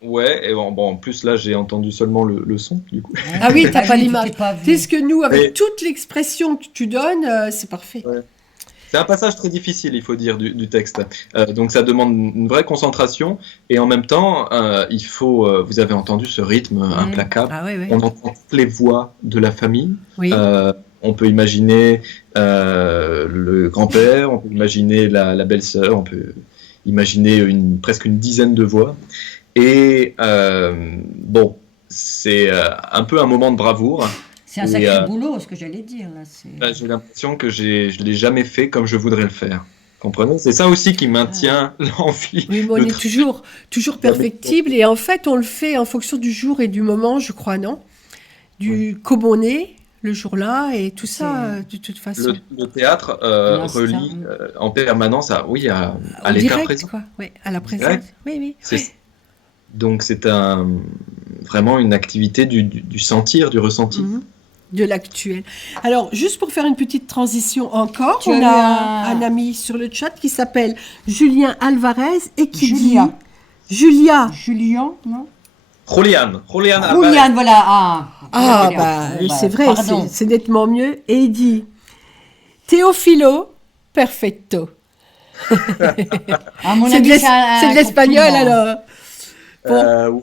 Ouais, et bon, en plus là j'ai entendu seulement le son du coup. Ah oui, t'as pas oui, tu l'image. t'es pas vu. C'est ce que nous, avec Mais- toute l'expression que tu donnes, c'est parfait. Ouais. C'est un passage très difficile, il faut dire, du texte. Donc ça demande une vraie concentration et en même temps, il faut. Vous avez entendu ce rythme implacable. Ah oui, oui. On entend toutes les voix de la famille. Oui. On peut imaginer le grand-père, on peut imaginer la belle-sœur, on peut imaginer presque une dizaine de voix. Et bon, c'est un peu un moment de bravoure. C'est un sacré boulot, ce que j'allais dire. Là, J'ai l'impression que je l'ai jamais fait comme je voudrais le faire. Comprenez? C'est ça aussi qui maintient l'envie. Oui, mais on est toujours perfectible et en fait, on le fait en fonction du jour et du moment, je crois, non? Comme on est le jour-là et tout ça, de toute façon. Le théâtre relie en permanence à Au l'état direct, présent. quoi. Oui, à la présence. Direct. Oui. Donc c'est vraiment une activité du sentir, du ressenti. Mhm. De l'actuel. Alors, juste pour faire une petite transition encore, Tu on as a un ami sur le chat qui s'appelle Julien Alvarez et qui Julia. dit... Julia. Julien, non? Julian Alvarez. Julian, voilà. Ah, bah, c'est vrai, pardon. c'est nettement mieux. Et il dit Teofilo perfetto. À mon C'est avis, de un l'espagnol compliment. alors. Bon,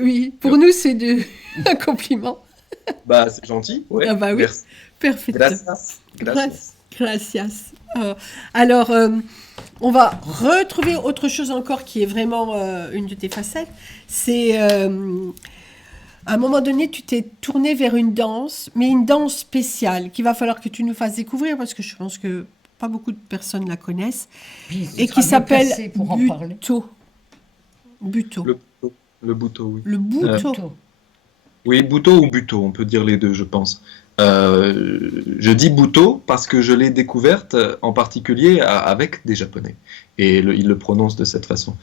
oui, pour nous, c'est un compliment. Bah, c'est gentil. Ouais. Ah bah oui, Merci. perfetto. Gracias. Gracias. Alors, on va retrouver autre chose encore qui est vraiment une de tes facettes. C'est, à un moment donné, tu t'es tourné vers une danse, mais une danse spéciale qu'il va falloir que tu nous fasses découvrir parce que je pense que pas beaucoup de personnes la connaissent Puis, et tu qui seras bien s'appelle placé pour en parler. Buto. Le bouton, oui. Le Buto. Buto. Oui, Buto ou Buto, on peut dire les deux, je pense. Je dis Buto parce que je l'ai découverte en particulier avec des Japonais. Et ils le prononcent de cette façon.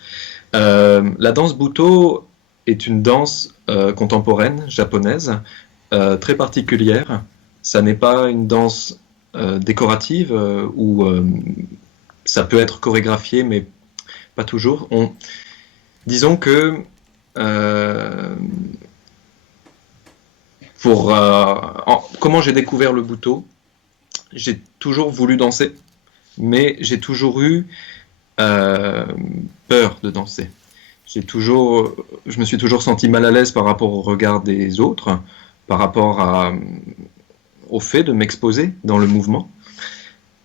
La danse Buto est une danse contemporaine japonaise très particulière. Ça n'est pas une danse décorative où ça peut être chorégraphié, mais pas toujours. Disons que euh, comment j'ai découvert le Buto, j'ai toujours voulu danser, mais j'ai toujours eu euh, peur de danser. Je me suis toujours senti mal à l'aise par rapport au regard des autres, par rapport au fait de m'exposer dans le mouvement.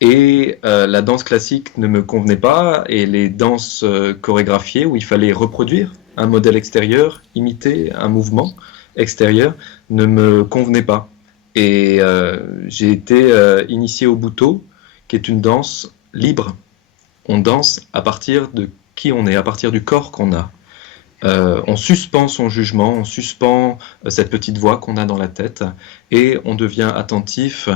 Et la danse classique ne me convenait pas, et les danses chorégraphiées où il fallait reproduire un modèle extérieur, imiter un mouvement extérieur, ne me convenaient pas. Et j'ai été initié au Buto, qui est une danse libre. On danse à partir de qui on est, à partir du corps qu'on a. On suspend son jugement, on suspend cette petite voix qu'on a dans la tête, et on devient attentif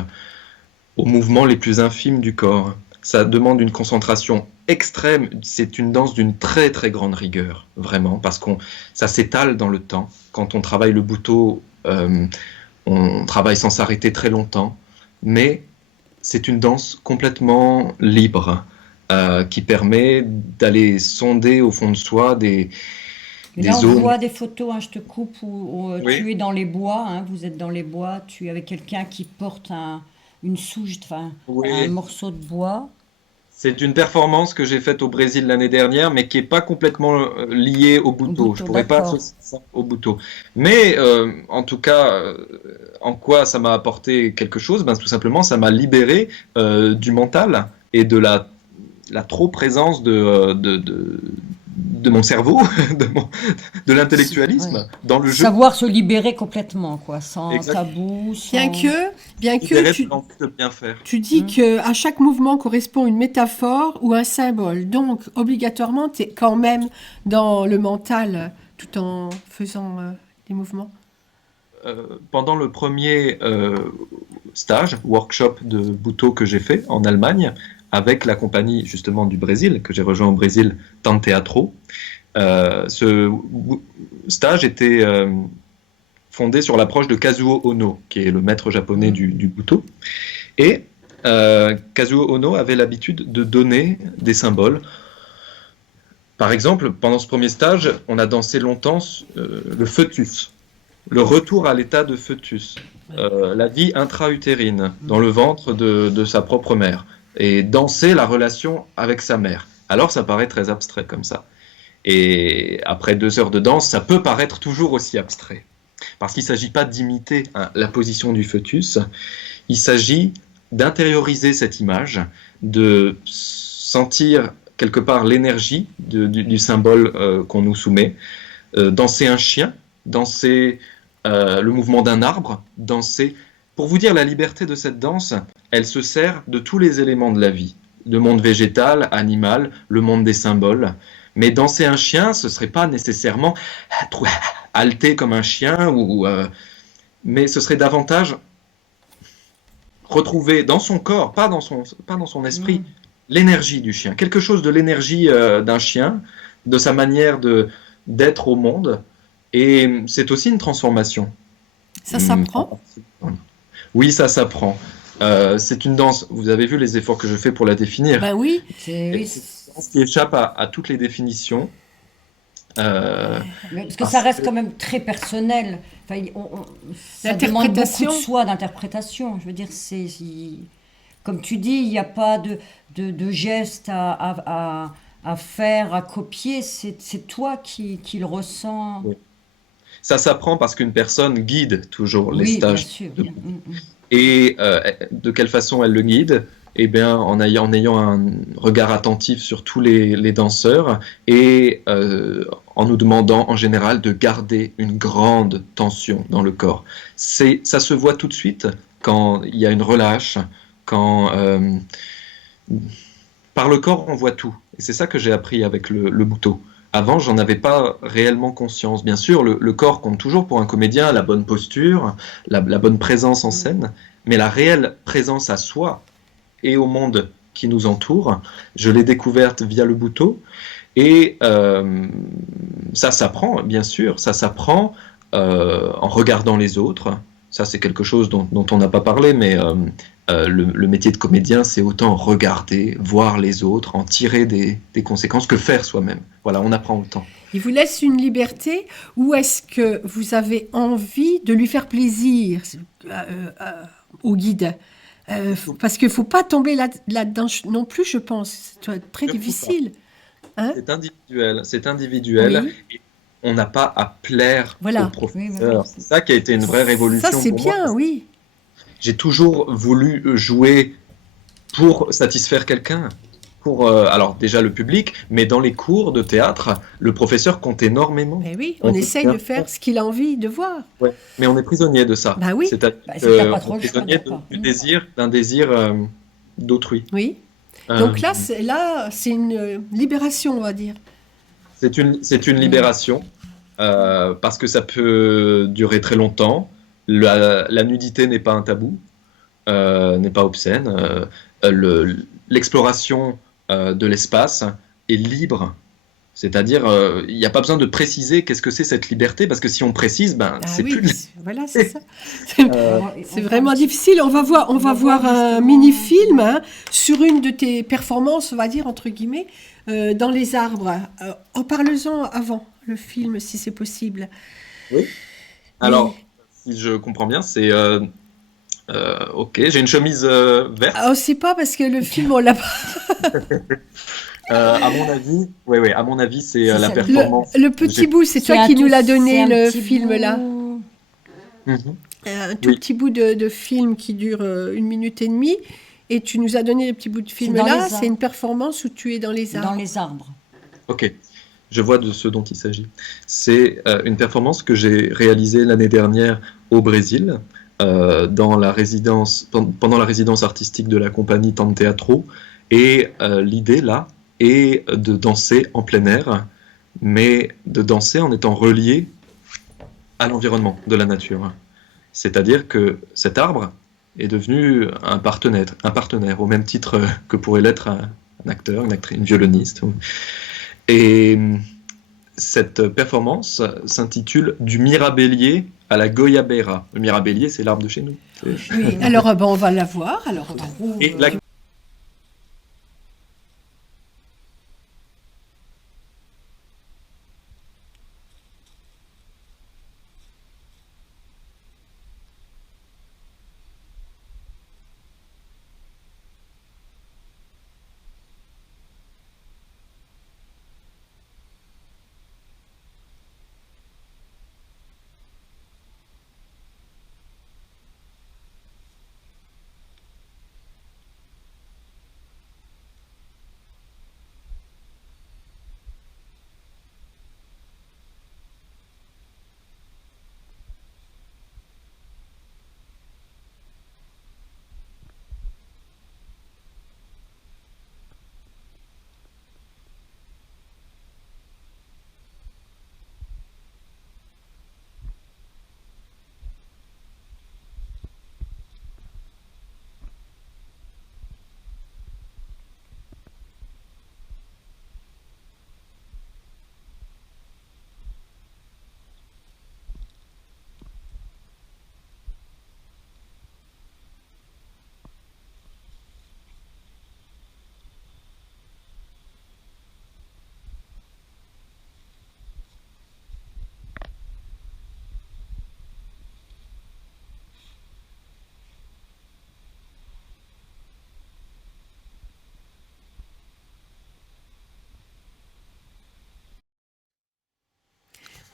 aux mouvements les plus infimes du corps. Ça demande une concentration extrême. C'est une danse d'une très très grande rigueur, vraiment, parce que ça s'étale dans le temps. Quand on travaille le Buto, on travaille sans s'arrêter très longtemps, mais c'est une danse complètement libre qui permet d'aller sonder au fond de soi Et des là, on zones. voit des photos, hein, je te coupe, où Oui, tu es dans les bois, hein, vous êtes dans les bois, tu es avec quelqu'un qui porte une souche, enfin, un oui. morceau de bois. C'est une performance que j'ai faite au Brésil l'année dernière, mais qui n'est pas complètement liée au Au Buto. Je bouton, pourrais pas d'accord. associer ça au Buto. Mais en tout cas, en quoi ça m'a apporté quelque chose? Ben, tout simplement, ça m'a libéré du mental et de la trop présence de mon cerveau, de Ouais. l'intellectualisme dans le jeu. Savoir se libérer complètement, quoi, sans Exact. tabou, Bien sans... que, bien que Libéré de tu, l'envie de bien faire. tu dis Hmm. que à chaque mouvement correspond une métaphore ou un symbole. Donc, obligatoirement, tu es quand même dans le mental tout en faisant des mouvements. Pendant le premier stage, workshop de Buto que j'ai fait en Allemagne, avec la compagnie justement du Brésil, que j'ai rejoint au Brésil, Tan Teatro, stage était fondé sur l'approche de Kazuo Ono, qui est le maître japonais Hmm. du Buto. Et Kazuo Ono avait l'habitude de donner des symboles. Par exemple, pendant ce premier stage, on a dansé longtemps le foetus, le retour à l'état de foetus, la vie intra-utérine dans le ventre de sa propre mère, et danser la relation avec sa mère. Alors ça paraît très abstrait comme ça. Et après 2 heures de danse, ça peut paraître toujours aussi abstrait. Parce qu'il ne s'agit pas d'imiter la position du foetus, il s'agit d'intérioriser cette image, de sentir quelque part l'énergie du symbole qu'on nous soumet, danser un chien, danser le mouvement d'un arbre, danser. Pour vous dire la liberté de cette danse, elle se sert de tous les éléments de la vie, le monde végétal, animal, le monde des symboles. Mais danser un chien, ce serait pas nécessairement halter comme un chien, mais ce serait davantage retrouver dans son corps, pas dans son esprit, Hmm. l'énergie du chien, quelque chose de l'énergie d'un chien, de sa manière d'être au monde. Et c'est aussi une transformation. Ça s'apprend. Oui, ça s'apprend. C'est une danse, vous avez vu les efforts que je fais pour la définir. Ben oui, C'est, Et oui, c'est une danse qui échappe à toutes les définitions. Euh, parce que ça parce reste que- quand même très personnel. Enfin, ça demande beaucoup de l'interprétation. soi, d'interprétation. Je veux dire, comme tu dis, il n'y a pas de geste à faire, à copier. C'est toi qui le ressens. Oui. Ça s'apprend parce qu'une personne guide toujours les Oui, bien stages. sûr. Bien. Et de quelle façon elle le guide? Eh bien, en ayant un regard attentif sur tous les danseurs et en nous demandant en général de garder une grande tension dans le corps. Ça se voit tout de suite quand il y a une relâche, quand par le corps on voit tout. Et c'est ça que j'ai appris avec le Buto. Avant, j'en avais pas réellement conscience. Bien sûr, le corps compte toujours pour un comédien, la bonne posture, la bonne présence en scène, mais la réelle présence à soi et au monde qui nous entoure, je l'ai découverte via le Butoh. Et ça s'apprend, bien sûr, ça s'apprend en regardant les autres. Ça, c'est quelque chose dont on n'a pas parlé, mais le métier de comédien, c'est autant regarder, voir les autres, en tirer des conséquences que faire soi-même. Voilà, on apprend autant. Il vous laisse une liberté ou est-ce que vous avez envie de lui faire plaisir au guide? Parce qu'il ne faut pas tomber là-dedans non plus, je pense. C'est très difficile. Hein? C'est individuel. Oui. Et on n'a pas à plaire Voilà. au professeur. Oui, voilà. C'est ça qui a été une vraie révolution Ça, c'est pour moi. bien, oui. J'ai toujours voulu jouer pour satisfaire quelqu'un. Alors déjà le public, mais dans les cours de théâtre, le professeur compte énormément. Mais oui, on essaye de faire ce qu'il a envie de voir. Ouais. Mais on est prisonnier de ça. Bah oui. C'est-à-dire Bah, c'est qu'il y a pas trop on est le choix, prisonnier d'accord. d'un désir d'autrui. Oui. Euh, Donc là, c'est une libération, on va dire. c'est une libération parce que ça peut durer très longtemps. La nudité n'est pas un tabou, n'est pas obscène. L'exploration de l'espace est libre. C'est-à-dire, il n'y a pas besoin de préciser qu'est-ce que c'est cette liberté, parce que si on précise, c'est oui, plus... voilà, c'est ça. C'est C'est vraiment difficile. On va voir un mini-film sur une de tes performances, on va dire, entre guillemets, dans les arbres. En parle-en avant le film, si c'est possible. Oui. Alors, si je comprends bien, c'est... ok, j'ai une chemise verte. On ne sait pas parce que le film, on l'a pas. À mon avis, à mon avis, c'est la ça, performance. Le petit bout, c'est toi qui nous l'as donné, le film là. Mhm. Un tout petit bout de film qui dure 1 minute et demie. Et tu nous as donné le petit bout de film dans là. les arbres. C'est une performance où tu es dans les arbres. Dans les arbres. Ok, je vois de ce dont il s'agit. C'est une performance que j'ai réalisée l'année dernière au Brésil, pendant la résidence artistique de la compagnie Tam Teatro. Et l'idée là est de danser en plein air, mais de danser en étant relié à l'environnement de la nature. C'est-à-dire que cet arbre est devenu un partenaire au même titre que pourrait l'être un acteur, une actrice, une violoniste. Et cette performance s'intitule Du Mirabellier à la Goiabeira. Le Mirabellier, c'est l'arbre de chez nous. Oui, alors on va la voir. Alors, on trouve, Et la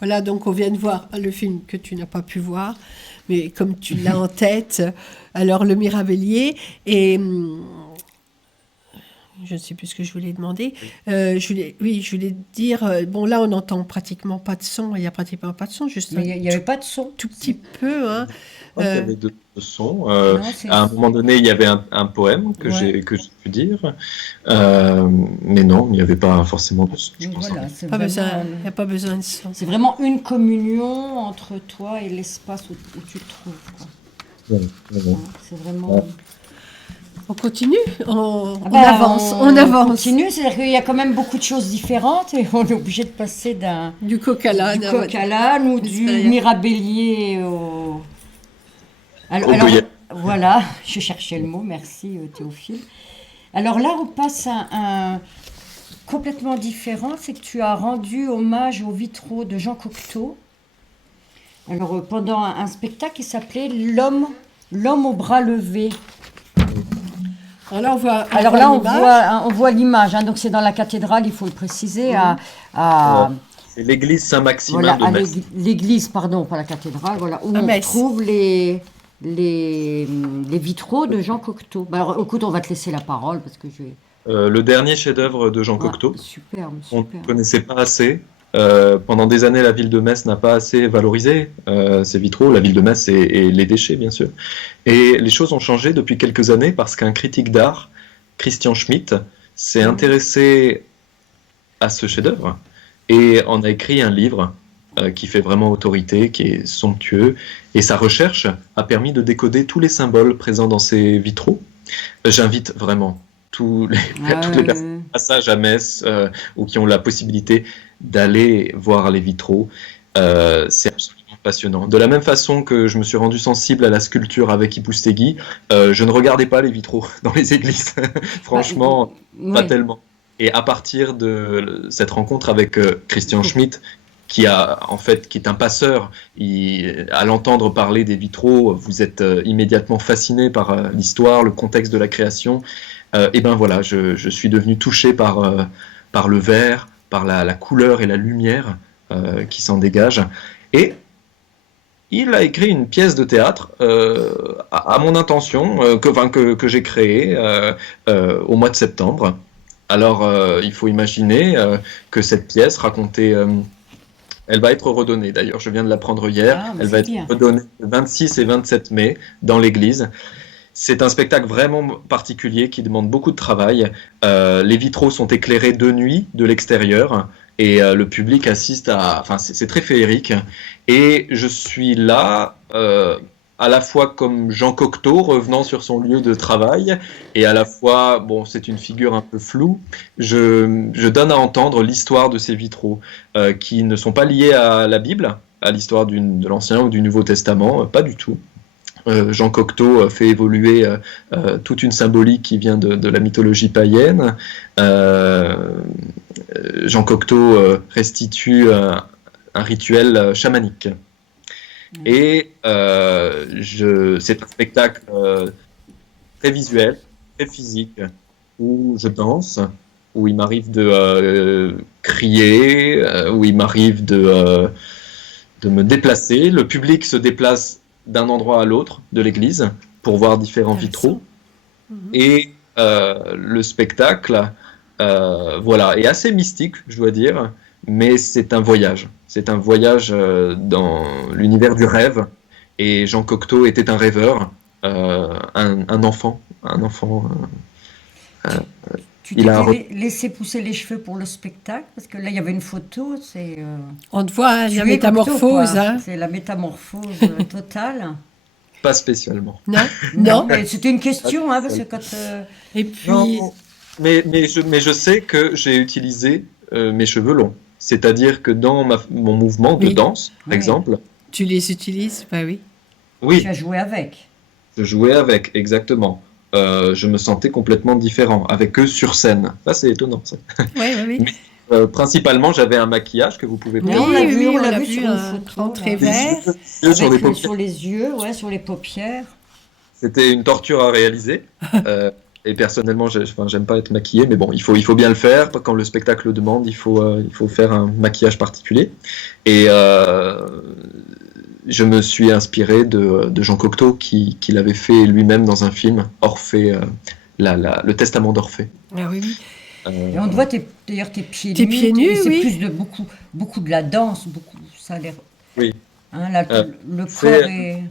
voilà, donc on vient de voir le film que tu n'as pas pu voir, mais comme tu l'as en tête, alors Le Mirabellier. Et Je ne sais plus ce que je voulais demander. Je voulais dire, bon là on n'entend pratiquement pas de son, il n'y a pratiquement pas de son, juste Mais il n'y avait pas de son. tout petit peu. Hein. Il y avait de sons. Non, À un moment donné, il y avait un poème que j'ai pu dire. Mais non, il n'y avait pas forcément de son. Donc voilà, c'est Il vraiment, n'y a pas besoin de son. c'est vraiment une communion entre toi et l'espace où tu te trouves, quoi. Ouais, ouais. C'est vraiment... On continue, on Bah, avance, on avance. continue, c'est-à-dire qu'il y a quand même beaucoup de choses différentes et on est obligé de passer Du coq à l'âne. du coq à l'âne ou du Extérieur. mirabellier au... Alors, voilà, je cherchais le mot, merci Théophile. Alors là, on passe à un complètement différent, c'est que tu as rendu hommage aux vitraux de Jean Cocteau. Alors pendant un spectacle qui s'appelait L'homme au bras levé. Alors là, on voit, Alors là, l'image. on voit l'image, hein, donc c'est dans la cathédrale, il faut le préciser, C'est l'église Saint-Maximin voilà, de à Metz. l'église, pardon, pas la cathédrale, voilà, où À on Metz. trouve les vitraux de Jean Cocteau. Bah alors, écoute, on va te laisser la parole parce que je vais... Le dernier chef-d'œuvre de Jean Ah, Cocteau. superbe, On ne superbe. connaissait pas assez. Pendant des années, la ville de Metz n'a pas assez valorisé ces vitraux. La ville de Metz et les déchets, bien sûr. Et les choses ont changé depuis quelques années parce qu'un critique d'art, Christian Schmitt, s'est intéressé à ce chef-d'œuvre et en a écrit un livre qui fait vraiment autorité, qui est somptueux. Et sa recherche a permis de décoder tous les symboles présents dans ces vitraux. J'invite vraiment toutes les personnes qui passent à Metz ou qui ont la possibilité d'aller voir les vitraux. C'est absolument passionnant. De la même façon que je me suis rendu sensible à la sculpture avec Ipoustéguy, je ne regardais pas les vitraux dans les églises. Franchement, pas tellement. Et à partir de cette rencontre avec Christian Schmitt, qui est un passeur, à l'entendre parler des vitraux, vous êtes immédiatement fasciné par l'histoire, le contexte de la création. Et ben voilà, je suis devenu touché par le verre, par la couleur et la lumière qui s'en dégage. Et il a écrit une pièce de théâtre à mon intention, que j'ai créée au mois de septembre. Alors, il faut imaginer que cette pièce racontée... elle va être redonnée, d'ailleurs, je viens de l'apprendre hier. Elle va être redonnée le 26 et 27 mai dans l'église. C'est un spectacle vraiment particulier qui demande beaucoup de travail. Les vitraux sont éclairés de nuit de l'extérieur et le public assiste à... Enfin, c'est très féerique. Et je suis là à la fois comme Jean Cocteau revenant sur son lieu de travail et à la fois, bon, c'est une figure un peu floue, je donne à entendre l'histoire de ces vitraux qui ne sont pas liés à la Bible, à l'histoire de l'Ancien ou du Nouveau Testament, pas du tout. Jean Cocteau fait évoluer toute une symbolique qui vient de la mythologie païenne. Jean Cocteau restitue un rituel chamanique. Et c'est un spectacle très visuel, très physique, où je danse, où il m'arrive de crier, où il m'arrive de me déplacer. Le public se déplace d'un endroit à l'autre de l'église pour voir différents vitraux. Et le spectacle est assez mystique, je dois dire, mais c'est un voyage. C'est un voyage dans l'univers du rêve. Et Jean Cocteau était un rêveur, un enfant. Tu t'es laissé pousser les cheveux pour le spectacle, parce que là, il y avait une photo, c'est... On te voit, la métamorphose. Hein. C'est la métamorphose totale. Pas spécialement. Non. Mais c'était une question, hein, parce que quand... Et puis... Non, mais je sais que j'ai utilisé mes cheveux longs. C'est-à-dire que dans mon mouvement de danse, par exemple... Tu les utilises, bah oui. Oui. Tu as joué avec. Je jouais avec, exactement. Je me sentais complètement différent, avec eux sur scène. Ça, c'est étonnant, ça. Oui. Mais, principalement, j'avais un maquillage que vous pouvez Oui, voir. on l'a vu sur une un photo. grand trait vert. Sur les yeux, sur les paupières. C'était une torture à réaliser. Et personnellement, j'aime pas être maquillé, mais bon, il faut bien le faire. Quand le spectacle le demande, il faut faire un maquillage particulier. Et je me suis inspiré de Jean Cocteau, qui l'avait fait lui-même dans un film, Orphée, le testament d'Orphée. Ah oui, oui. Et on te voit d'ailleurs tes pieds Tes nus. pieds nus, C'est oui. plus de beaucoup de la danse, ça a l'air. Oui. Hein, là, Euh, le c'est- corps est.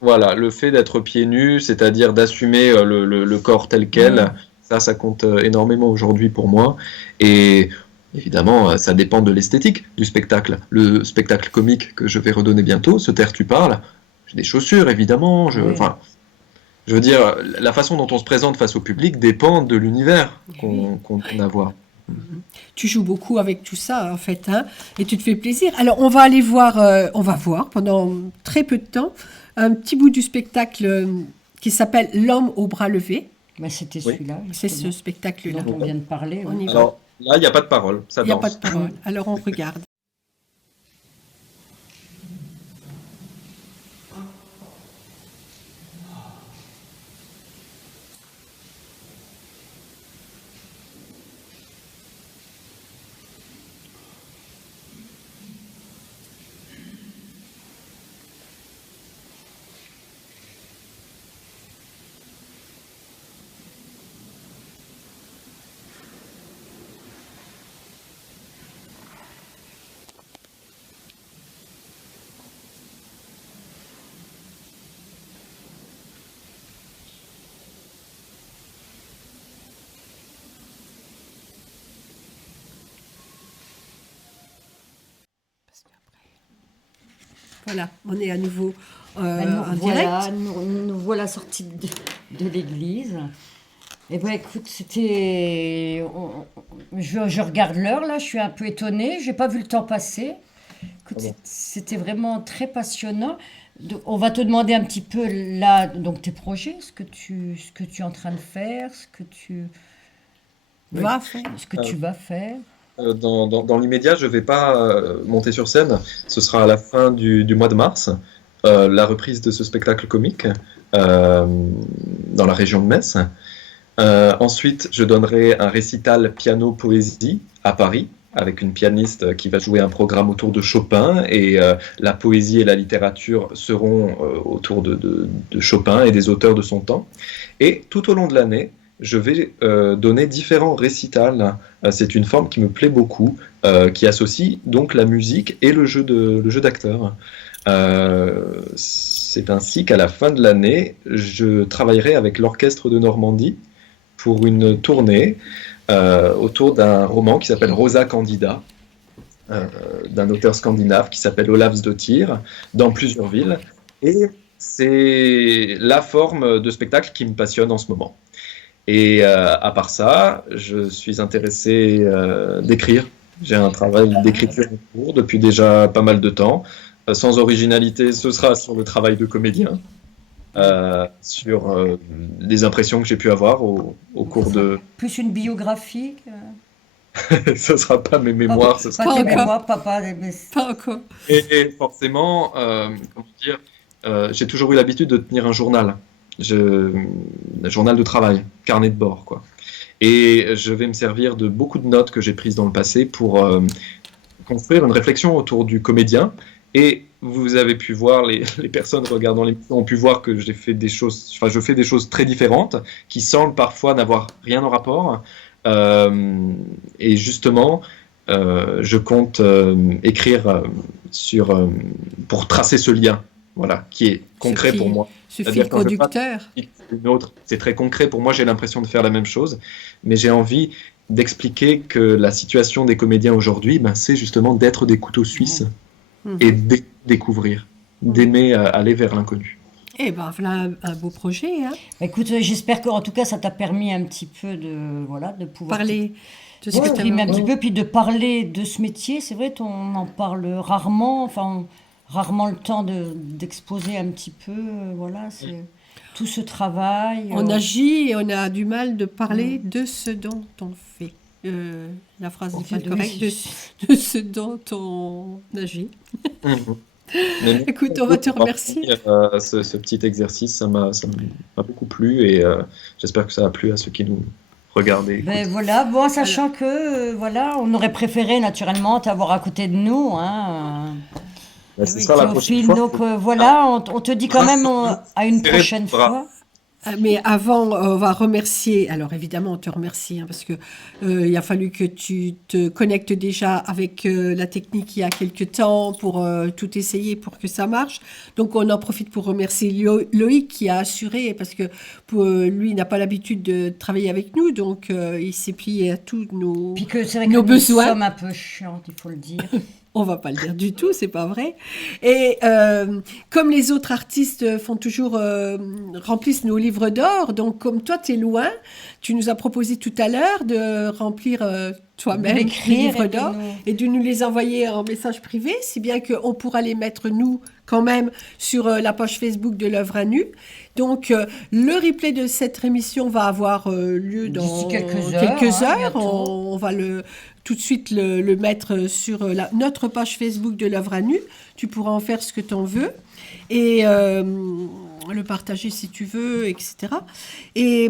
Voilà, le fait d'être pieds nus, c'est-à-dire d'assumer le corps tel quel, ça compte énormément aujourd'hui pour moi. Et évidemment, ça dépend de l'esthétique du spectacle. Le spectacle comique que je vais redonner bientôt, Ce Taire tu parles, j'ai des chaussures évidemment. Oui. Enfin, je veux dire, la façon dont on se présente face au public dépend de l'univers qu'on a à voir. Tu joues beaucoup avec tout ça, en fait, hein, et tu te fais plaisir. Alors, on va aller voir, on va voir pendant très peu de temps un petit bout du spectacle qui s'appelle L'homme aux bras levés. Mais c'était Oui. celui-là. C'est ce justement, spectacle-là. dont on vient de parler. On oui. y va. Alors là, il n'y a pas de parole, ça Il n'y a danse. pas de parole. Alors, on regarde. Voilà, on est à nouveau Ben, en direct. nous voilà sortis de l'église. Eh ben écoute, je regarde l'heure là, je suis un peu étonnée, j'ai pas vu le temps passer. Écoute, c'était vraiment très passionnant. On va te demander un petit peu là, donc tes projets, ce que tu es en train de faire, ce que tu Va faire. vas faire. Dans l'immédiat, je ne vais pas monter sur scène. Ce sera à la fin du mois de mars, la reprise de ce spectacle comique dans la région de Metz. Ensuite, je donnerai un récital piano-poésie à Paris avec une pianiste qui va jouer un programme autour de Chopin et la poésie et la littérature seront autour de Chopin et des auteurs de son temps. Et tout au long de l'année, je vais donner différents récitals. C'est une forme qui me plaît beaucoup, qui associe donc la musique et le jeu d'acteur. C'est ainsi qu'à la fin de l'année, je travaillerai avec l'Orchestre de Normandie pour une tournée autour d'un roman qui s'appelle Rosa Candida, d'un auteur scandinave qui s'appelle Olavsdottir, dans plusieurs villes. Et c'est la forme de spectacle qui me passionne en ce moment. Et à part ça, je suis intéressé d'écrire. J'ai un travail d'écriture en cours depuis déjà pas mal de temps. Sans originalité, ce sera sur le travail de comédien, sur les impressions que j'ai pu avoir au cours de... Plus une biographie. Ce ne sera pas mes mémoires, ce sera... Pas tes encore. mémoires, papa. Pas encore. Et forcément, comment dire, j'ai toujours eu l'habitude de tenir un journal. Un journal de travail, carnet de bord, quoi. Et je vais me servir de beaucoup de notes que j'ai prises dans le passé pour construire une réflexion autour du comédien. Et vous avez pu voir, les personnes regardant l'émission ont pu voir que je fais des choses très différentes, qui semblent parfois n'avoir rien en rapport. Et justement, je compte écrire pour tracer ce lien, voilà, qui est concret pour moi. Ce C'est-à-dire fil quand je conducteur. Une autre, c'est très concret. Pour moi, j'ai l'impression de faire la même chose, mais j'ai envie d'expliquer que la situation des comédiens aujourd'hui, c'est justement d'être des couteaux suisses et de découvrir, d'aimer aller vers l'inconnu. Eh ben, voilà un beau projet, hein. Écoute, j'espère qu'en tout cas, ça t'a permis un petit peu de pouvoir Parler de ce que tu t'exprimer un as petit peu, puis de parler de ce métier. C'est vrai, on en parle rarement, rarement le temps d'exposer un petit peu, voilà, c'est tout ce travail. On agit et on a du mal de parler de ce dont on fait. La phrase n'est pas correcte, de ce dont on agit. Mais Écoute, on va te remercier. Ce petit exercice, ça m'a beaucoup plu et j'espère que ça a plu à ceux qui nous regardent. Et Ben écoutent. voilà, bon, sachant que, voilà, on aurait préféré naturellement t'avoir à côté de nous, hein. Ce sera la prochaine Théophile, fois. donc voilà, on te dit quand même à une Serrez prochaine vos bras. fois. Mais avant, on va remercier. Alors évidemment, on te remercie parce que il a fallu que tu te connectes déjà avec la technique il y a quelque temps pour tout essayer pour que ça marche. Donc on en profite pour remercier Loïc qui a assuré parce que lui il n'a pas l'habitude de travailler avec nous, donc il s'est plié à tous nos Puis que c'est vrai nos que besoins. nous sommes un peu chiantes, il faut le dire. On va pas le dire du tout, c'est pas vrai. Et comme les autres artistes font toujours remplissent nos livres d'or, donc comme toi tu es loin, tu nous as proposé tout à l'heure de remplir toi-même les D'écrire livres et de d'or nous- et de nous les envoyer en message privé, si bien qu'on pourra les mettre nous quand même sur la page Facebook de l'œuvre à nu. Donc le replay de cette émission va avoir lieu dans D'ici quelques quelques heures, hein, heures. bientôt. On va tout de suite le mettre sur notre page Facebook de l'œuvre à nu. Tu pourras en faire ce que tu en veux et le partager si tu veux, etc. Et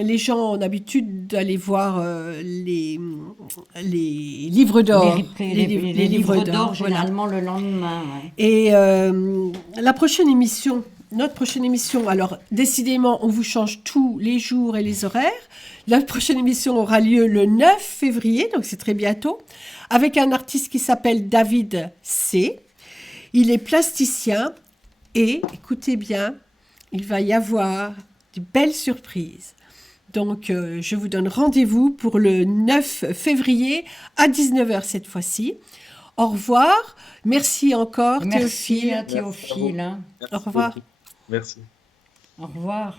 les gens ont l'habitude d'aller voir les livres d'or. Les livres d'or, voilà. généralement, le lendemain. Ouais. Et la prochaine émission, notre prochaine émission, alors décidément, on vous change tous les jours et les horaires. La prochaine émission aura lieu le 9 février, donc c'est très bientôt, avec un artiste qui s'appelle David C. Il est plasticien et, écoutez bien, il va y avoir de belles surprises. Donc, je vous donne rendez-vous pour le 9 février à 19h cette fois-ci. Au revoir. Merci encore, Merci Théophile. à Théophile. Hein. Au revoir. Merci. Au revoir.